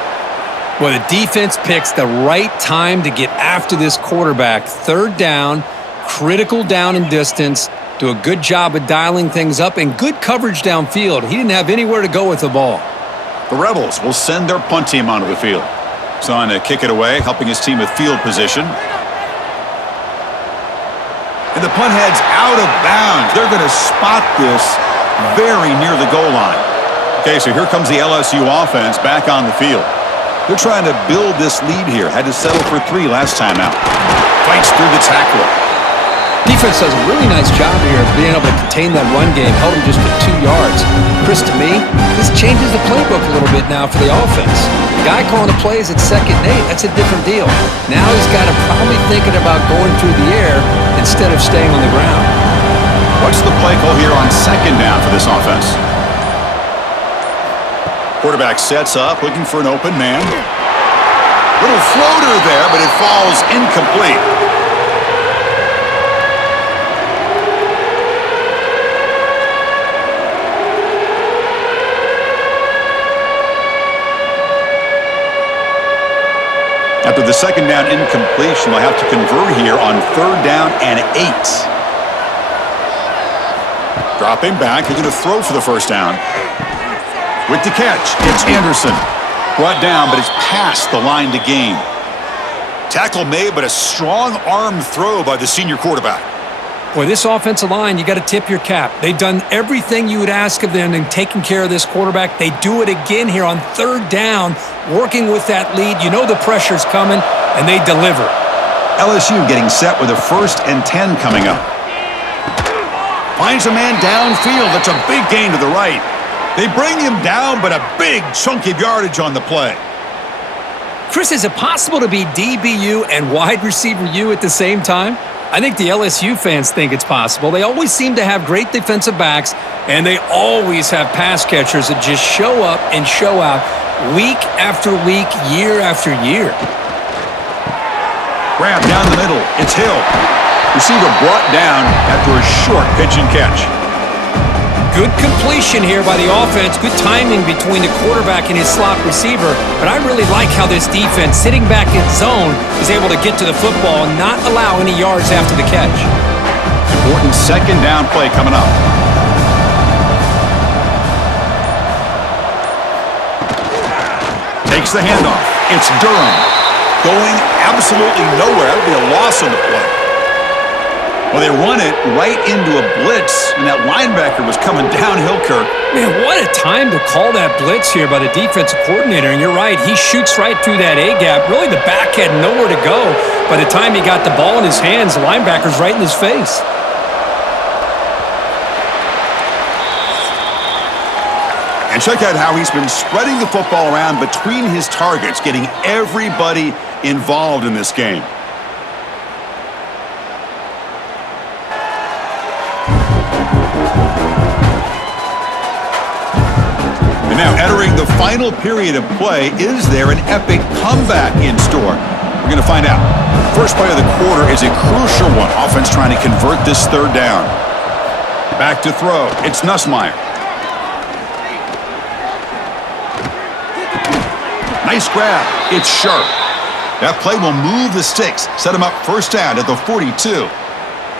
Well, the defense picks the right time to get after this quarterback. 3rd down, critical down and distance. Do a good job of dialing things up and good coverage downfield. He didn't have anywhere to go with the ball. The Rebels will send their punt team onto the field. He's on to kick it away, helping his team with field position. And the punt heads out of bounds. They're going to spot this very near the goal line. Okay, so here comes the LSU offense back on the field. They're trying to build this lead here. Had to settle for 3 last time out. Fights through the tackle. Defense does a really nice job here of being able to contain that run game, held him just to 2 yards. Chris, to me, this changes the playbook a little bit now for the offense. The guy calling the plays at 2nd and 8, that's a different deal. Now he's got to probably thinking about going through the air instead of staying on the ground. What's the play call here on 2nd down for this offense? Quarterback sets up, looking for an open man. Little floater there, but it falls incomplete. After the 2nd down incompletion, they'll have to convert here on 3rd down and 8. Dropping back, they're going to throw for the 1st down. With the catch, it's Anderson. Brought down, but it's past the line to gain. Tackle made, but a strong arm throw by the senior quarterback. Boy, this offensive line, you got to tip your cap. They've done everything you would ask of them in taking care of this quarterback. They do it again here on 3rd down, working with that lead. You know the pressure's coming, and they deliver. LSU getting set with a 1st and 10 coming up. Finds a man downfield. That's a big gain to the right. They bring him down, but a big chunk of yardage on the play. Chris, is it possible to be DBU and wide receiver U at the same time? I think the LSU fans think it's possible. They always seem to have great defensive backs, and they always have pass catchers that just show up and show out week after week, year after year. Grab down the middle. It's Hill. Receiver brought down after a short pitch and catch. Good completion here by the offense. Good timing between the quarterback and his slot receiver. But I really like how this defense, sitting back in zone, is able to get to the football and not allow any yards after the catch. Important 2nd down play coming up. Takes the handoff. It's Durham. Going absolutely nowhere. That would be a loss on the play. Well, they run it right into a blitz, and that linebacker was coming downhill, Kirk. Man, what a time to call that blitz here by the defensive coordinator. And you're right, he shoots right through that A-gap. Really, the back had nowhere to go. By the time he got the ball in his hands, the linebacker's right in his face. And check out how he's been spreading the football around between his targets, getting everybody involved in this game. And now entering the final period of play, is there an epic comeback in store? We're going to find out. First play of the quarter is a crucial one. Offense trying to convert this 3rd down. Back to throw. It's Nussmeier. Nice grab. It's Sharp. That play will move the sticks. Set him up 1st down at the 42.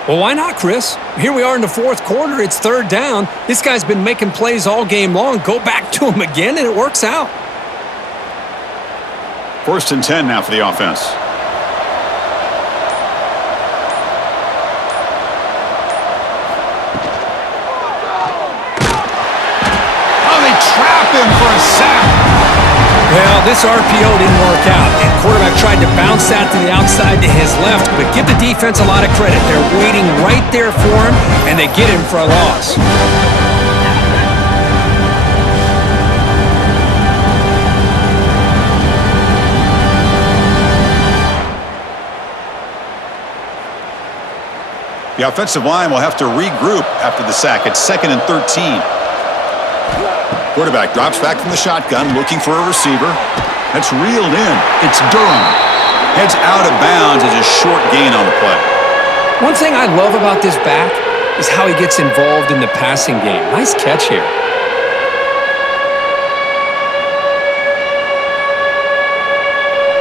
Well, why not, Chris? Here we are in the 4th quarter. It's 3rd down. This guy's been making plays all game long. Go back to him again, and it works out. 1st and 10 now for the offense. Oh, they trap him for a sack. Well, this RPO didn't work out. And quarterback tried to bounce that to the outside to his left, but give the defense a lot of credit. They're waiting right there for him, and they get him for a loss. The offensive line will have to regroup after the sack. It's 2nd and 13. Quarterback drops back from the shotgun, looking for a receiver. That's reeled in. It's Durham. Heads out of bounds as a short gain on the play. One thing I love about this back is how he gets involved in the passing game. Nice catch here.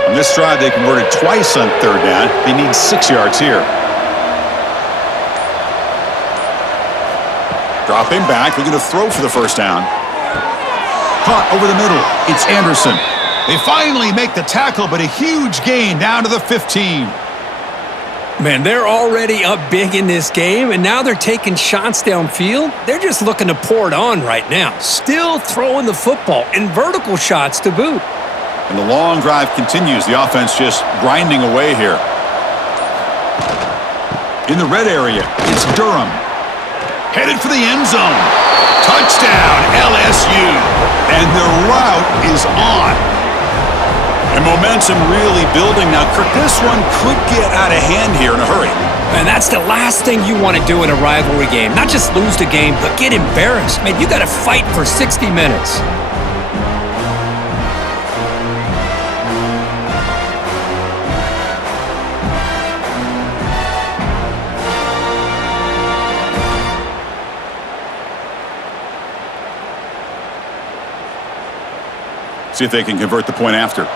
On this drive, they converted twice on 3rd down. They need 6 yards here. Dropping back, looking to throw for the 1st down. Caught over the middle. It's Anderson. They finally make the tackle, but a huge gain down to the 15. Man, they're already up big in this game, and now they're taking shots downfield. They're just looking to pour it on right now. Still throwing the football, and vertical shots to boot. And the long drive continues. The offense just grinding away here. In the red area, it's Durham. Headed for the end zone. Touchdown, LSU. And their route is on. And momentum really building now. Kirk, this one could get out of hand here in a hurry. And that's the last thing you want to do in a rivalry game. Not just lose the game, but get embarrassed. Man, you got to fight for 60 minutes. See if they can convert the point after.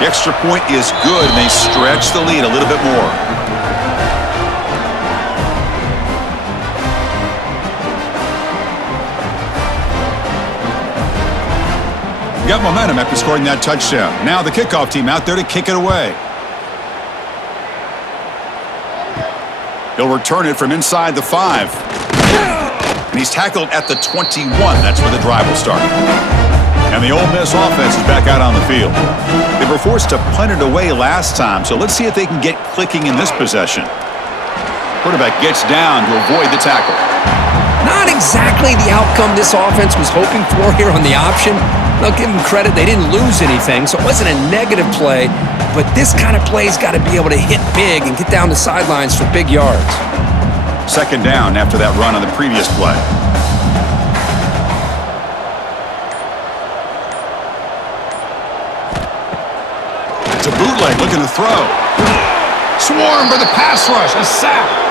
The extra point is good, and they stretch the lead a little bit more. Got momentum after scoring that touchdown. Now the kickoff team out there to kick it away. He'll return it from inside the 5. And he's tackled at the 21. That's where the drive will start. And the Ole Miss offense is back out on the field. They were forced to punt it away last time, so let's see if they can get clicking in this possession. Quarterback gets down to avoid the tackle. Not exactly the outcome this offense was hoping for here on the option. I'll give them credit, they didn't lose anything, so it wasn't a negative play, but this kind of play's got to be able to hit big and get down the sidelines for big yards. Second down after that run on the previous play. It's a bootleg looking to throw. Swarm for the pass rush. A sack.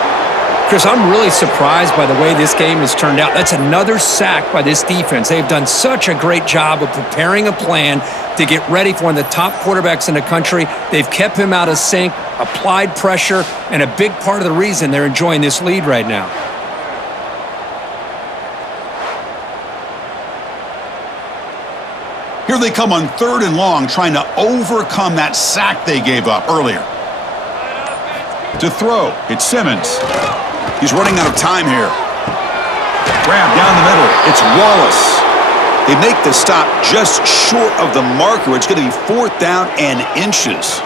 Chris, I'm really surprised by the way this game has turned out. That's another sack by this defense. They've done such a great job of preparing a plan to get ready for one of the top quarterbacks in the country. They've kept him out of sync, applied pressure, and a big part of the reason they're enjoying this lead right now. Here they come on 3rd and long, trying to overcome that sack they gave up earlier. To throw, it's Simmons. He's running out of time here. Grab down the middle. It's Wallace. They make the stop just short of the marker. It's going to be 4th down and inches.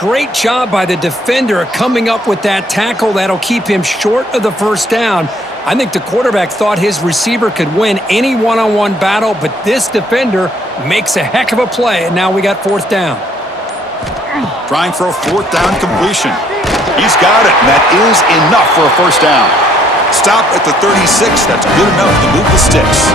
Great job by the defender coming up with that tackle that'll keep him short of the first down. I think the quarterback thought his receiver could win any one-on-one battle, but this defender makes a heck of a play, and now we got 4th down. Trying for a 4th down completion. He's got it, and that is enough for a first down. Stop at the 36. That's good enough to move the sticks.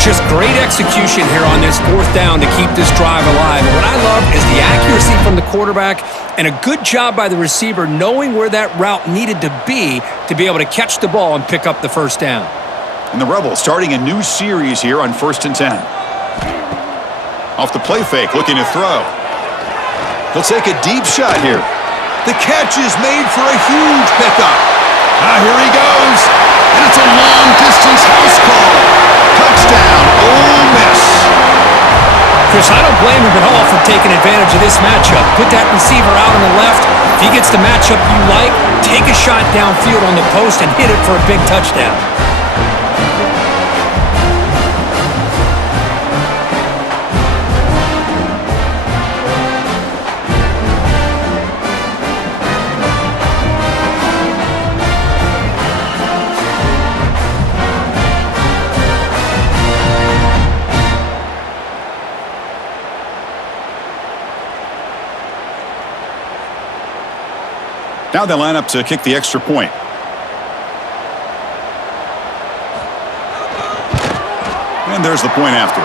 Just great execution here on this 4th down to keep this drive alive. And what I love is the accuracy from the quarterback and a good job by the receiver knowing where that route needed to be able to catch the ball and pick up the first down. And the Rebels starting a new series here on 1st and 10. Off the play fake, looking to throw. He'll take a deep shot here. The catch is made for a huge pickup. Now here he goes. And it's a long-distance house call. Touchdown, Ole Miss. Chris, I don't blame him at all for taking advantage of this matchup. Put that receiver out on the left. If he gets the matchup you like, take a shot downfield on the post and hit it for a big touchdown. Now they line up to kick the extra point. And there's the point after.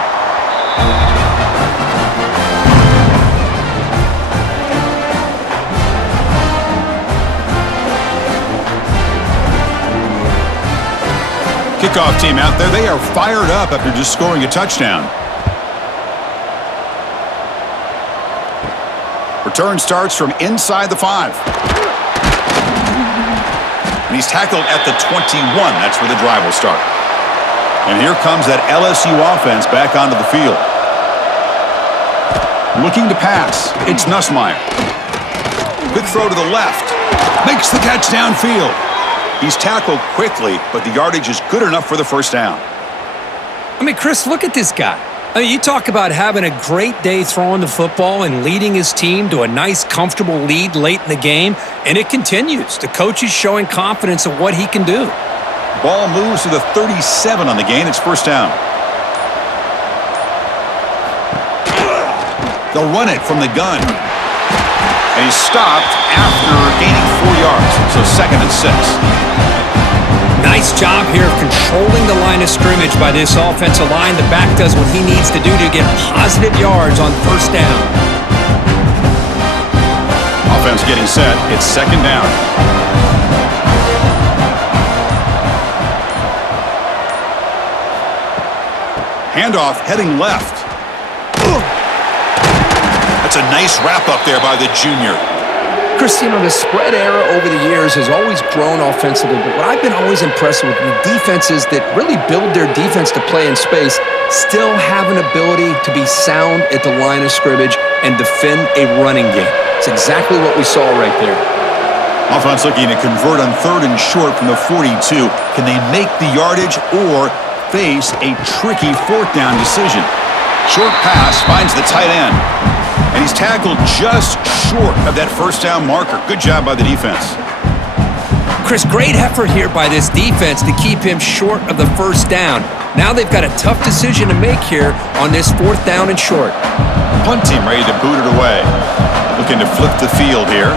Kickoff team out there. They are fired up after just scoring a touchdown. Return starts from inside the 5. And he's tackled at the 21. That's where the drive will start. And here comes that LSU offense back onto the field. Looking to pass. It's Nussmeier. Quick throw to the left. Makes the catch downfield. He's tackled quickly, but the yardage is good enough for the first down. I mean, Chris, look at this guy. I mean, you talk about having a great day throwing the football and leading his team to a nice, comfortable lead late in the game, and it continues. The coach is showing confidence of what he can do. Ball moves to the 37 on the gain. It's first down. They'll run it from the gun. And he's stopped after gaining 4 yards, so 2nd and 6. Nice job here of controlling the line of scrimmage by this offensive line. The back does what he needs to do to get positive yards on first down. Offense getting set. It's 2nd down. Handoff heading left. That's a nice wrap-up there by the junior. Chris, you know, the spread era over the years has always grown offensively, but what I've been always impressed with the defenses that really build their defense to play in space still have an ability to be sound at the line of scrimmage and defend a running game. It's exactly what we saw right there. Offense looking to convert on 3rd and short from the 42. Can they make the yardage or face a tricky 4th down decision? Short pass finds the tight end. And he's tackled just short of that first down marker. Good job by the defense. Chris, great effort here by this defense to keep him short of the first down. Now they've got a tough decision to make here on this 4th down and short. Punt team ready to boot it away. Looking to flip the field here.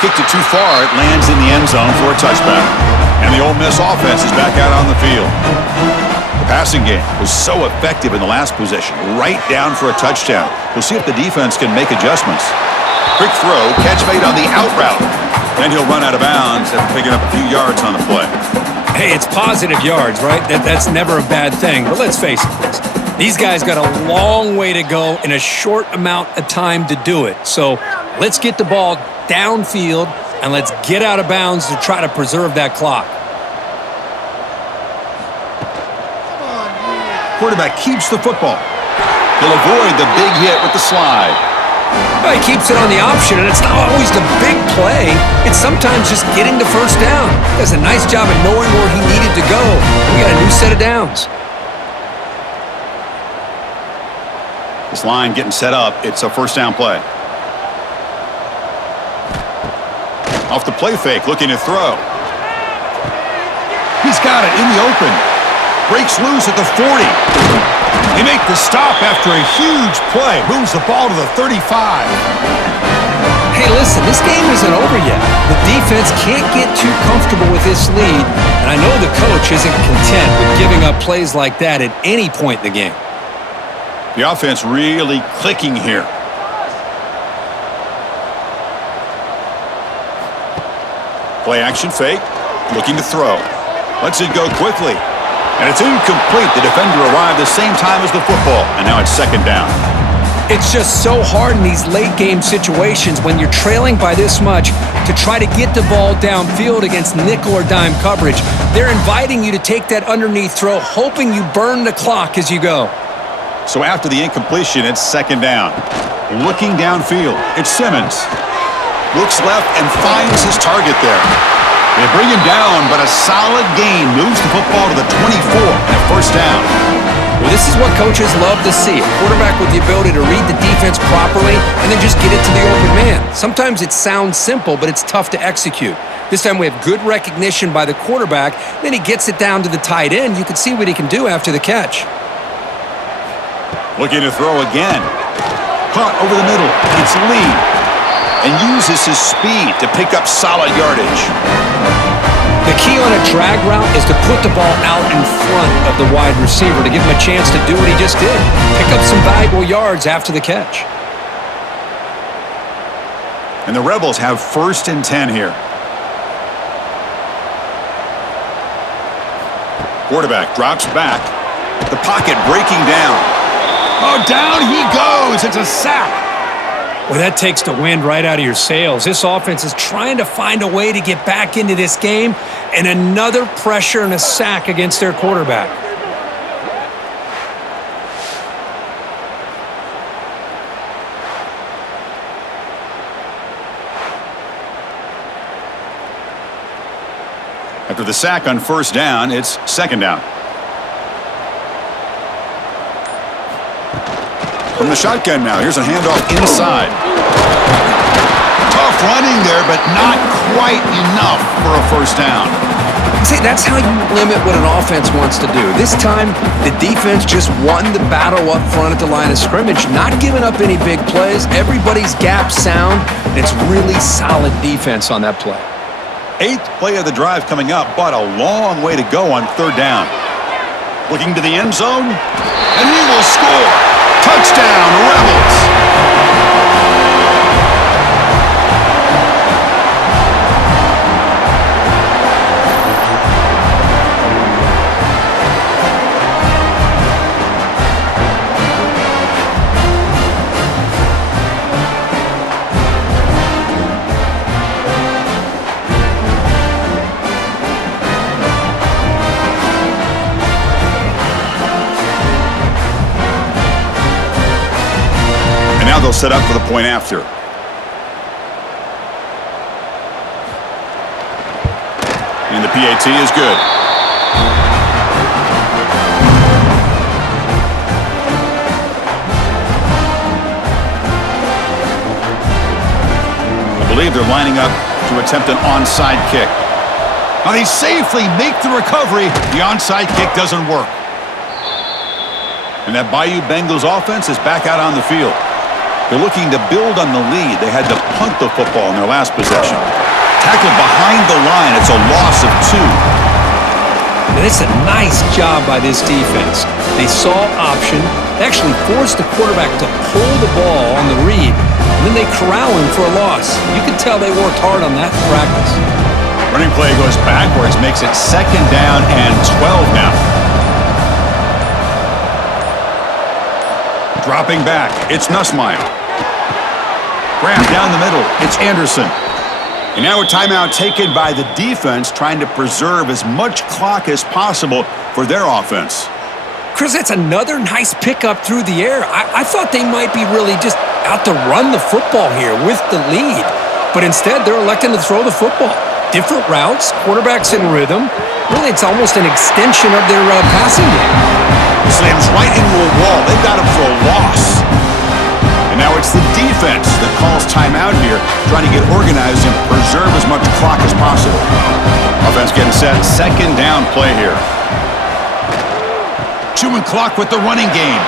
Kicked it too far. It lands in the end zone for a touchback. And the Ole Miss offense is back out on the field. The passing game was so effective in the last possession, right down for a touchdown. We'll see if the defense can make adjustments. Quick throw, catch made on the out route. Then he'll run out of bounds after picking up a few yards on the play. Hey, it's positive yards, right? That's never a bad thing. But let's face it, these guys got a long way to go in a short amount of time to do it. So let's get the ball downfield and let's get out of bounds to try to preserve that clock. Quarterback keeps the football. He'll avoid the big hit with the slide. Well, he keeps it on the option, and it's not always the big play. It's sometimes just getting the first down. He does a nice job of knowing where he needed to go. We got a new set of downs. This line getting set up. It's a first down play. Off the play fake, looking to throw. He's got it in the open. Breaks loose at the 40. They make the stop after a huge play. Moves the ball to the 35. Hey, listen, this game isn't over yet. The defense can't get too comfortable with this lead, and I know the coach isn't content with giving up plays like that at any point in the game. The offense really clicking here. Play action fake. Looking to throw. Lets it go quickly. And it's incomplete. The defender arrived the same time as the football, and now it's 2nd down. It's just so hard in these late-game situations when you're trailing by this much to try to get the ball downfield against nickel or dime coverage. They're inviting you to take that underneath throw, hoping you burn the clock as you go. So after the incompletion, it's 2nd down. Looking downfield, it's Simmons. Looks left and finds his target there. They bring him down, but a solid gain moves the football to the 24 and a first down. Well, this is what coaches love to see. A quarterback with the ability to read the defense properly and then just get it to the open man. Sometimes it sounds simple, but it's tough to execute. This time we have good recognition by the quarterback. Then he gets it down to the tight end. You can see what he can do after the catch. Looking to throw again. Caught over the middle. It's Lee. And uses his speed to pick up solid yardage. The key on a drag route is to put the ball out in front of the wide receiver to give him a chance to do what he just did. Pick up some valuable yards after the catch. And the Rebels have 1st and 10 here. Quarterback drops back. The pocket breaking down. Oh, down he goes. It's a sack. Well, that takes the wind right out of your sails. This offense is trying to find a way to get back into this game, and another pressure and a sack against their quarterback. After the sack on first down, it's second down. From the shotgun now, here's a handoff inside. Tough running there, but not quite enough for a first down. See, that's how you limit what an offense wants to do. This time, the defense just won the battle up front at the line of scrimmage, not giving up any big plays. Everybody's gap sound, and it's really solid defense on that play. 8th play of the drive coming up, but a long way to go on third down. Looking to the end zone, and he will score. Touchdown, Rebels! They'll set up for the point after. And the PAT is good. I believe they're lining up to attempt an onside kick. Now they safely make the recovery. The onside kick doesn't work. And that Bayou Bengals offense is back out on the field. They're looking to build on the lead. They had to punt the football in their last possession. Tackled behind the line. It's a loss of 2. And it's a nice job by this defense. They saw option. They actually forced the quarterback to pull the ball on the read. And then they corral him for a loss. You can tell they worked hard on that in practice. Running play goes backwards. Makes it second down and 12 now. Dropping back, it's Nussmeier. Grab down the middle, it's Anderson. And now a timeout taken by the defense, trying to preserve as much clock as possible for their offense. Chris, that's another nice pickup through the air. I thought they might be really just out to run the football here with the lead. But instead, they're electing to throw the football. Different routes, quarterbacks in rhythm. Really, it's almost an extension of their passing game. Slams right into a wall. They've got him for a loss. And now it's the defense that calls timeout here, trying to get organized and preserve as much clock as possible. Offense getting set. Second down play here. Chewing clock with the running game.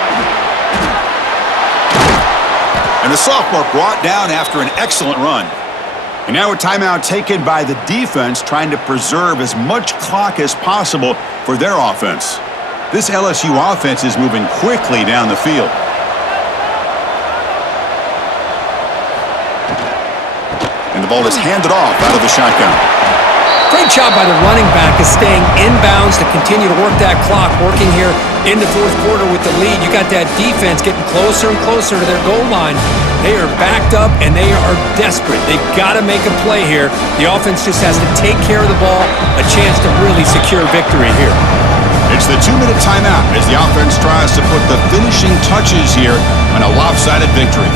And the sophomore brought down after an excellent run. And now a timeout taken by the defense, trying to preserve as much clock as possible for their offense. This LSU offense is moving quickly down the field. And the ball is handed off out of the shotgun. Great job by the running back is staying inbounds to continue to work that clock, working here in the fourth quarter with the lead. You got that defense getting closer and closer to their goal line. They are backed up, and they are desperate. They've got to make a play here. The offense just has to take care of the ball, a chance to really secure victory here. It's the 2-minute timeout as the offense tries to put the finishing touches here on a lopsided victory.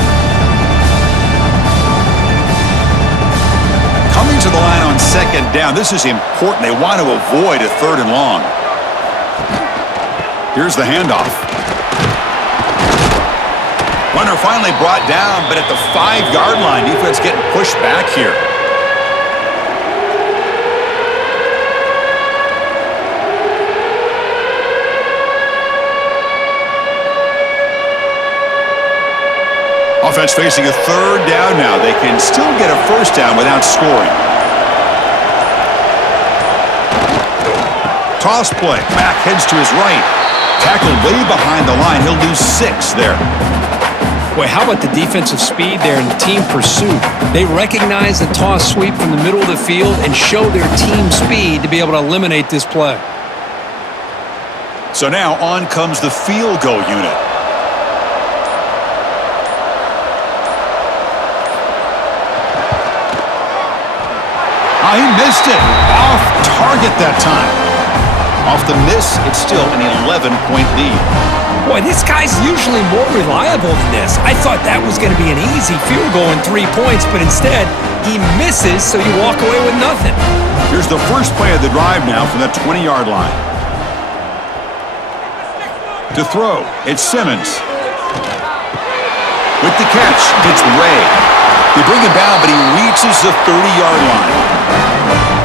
Coming to the line on second down, this is important. They want to avoid a third and long. Here's the handoff. Runner finally brought down, but at the 5-yard line, defense getting pushed back here. Offense facing a third down now. They can still get a first down without scoring. Toss play. Back heads to his right. Tackled way behind the line. He'll lose 6 there. Boy, how about the defensive speed there and the team pursuit? They recognize the toss sweep from the middle of the field and show their team speed to be able to eliminate this play. So now on comes the field goal unit. Oh, he missed it. Off target that time. Off the miss, it's still an 11-point lead. Boy, this guy's usually more reliable than this. I thought that was going to be an easy field goal and 3 points, but instead, he misses, so you walk away with nothing. Here's the first play of the drive now from the 20-yard line. To throw, it's Simmons. With the catch, it's Ray. They bring him down, but he reaches the 30-yard line.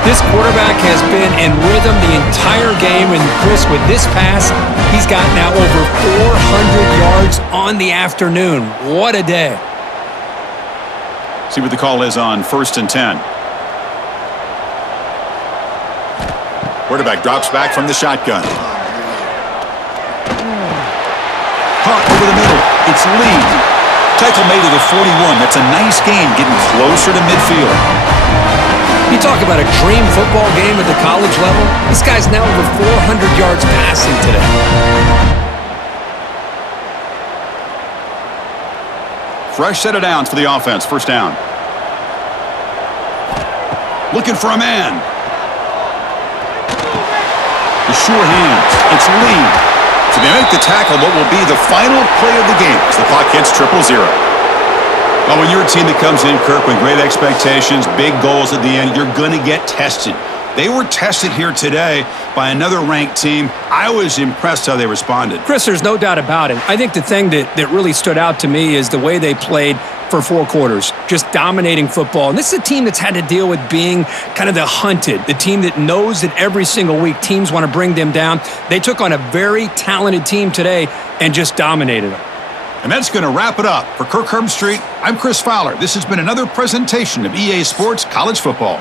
This quarterback has been in rhythm the entire game, and Chris, with this pass, he's got now over 400 yards on the afternoon. What a day. See what the call is on 1st and 10. Quarterback drops back from the shotgun. Caught over the middle. It's Lee. Tackle made to the 41. That's a nice gain, getting closer to midfield. You talk about a dream football game at the college level. This guy's now over 400 yards passing today. Fresh set of downs for the offense. First down. Looking for a man. The sure hands. It's Lee. So they make the tackle, what will be the final play of the game as the clock hits 0-0. Well, when you're a team that comes in, Kirk, with great expectations, big goals at the end, you're going to get tested. They were tested here today by another ranked team. I was impressed how they responded. Chris, there's no doubt about it. I think the thing that really stood out to me is the way they played for 4 quarters, just dominating football. And this is a team that's had to deal with being kind of the hunted, the team that knows that every single week teams want to bring them down. They took on a very talented team today and just dominated them. And that's going to wrap it up. For Kirk Herbstreit, I'm Chris Fowler. This has been another presentation of EA Sports College Football.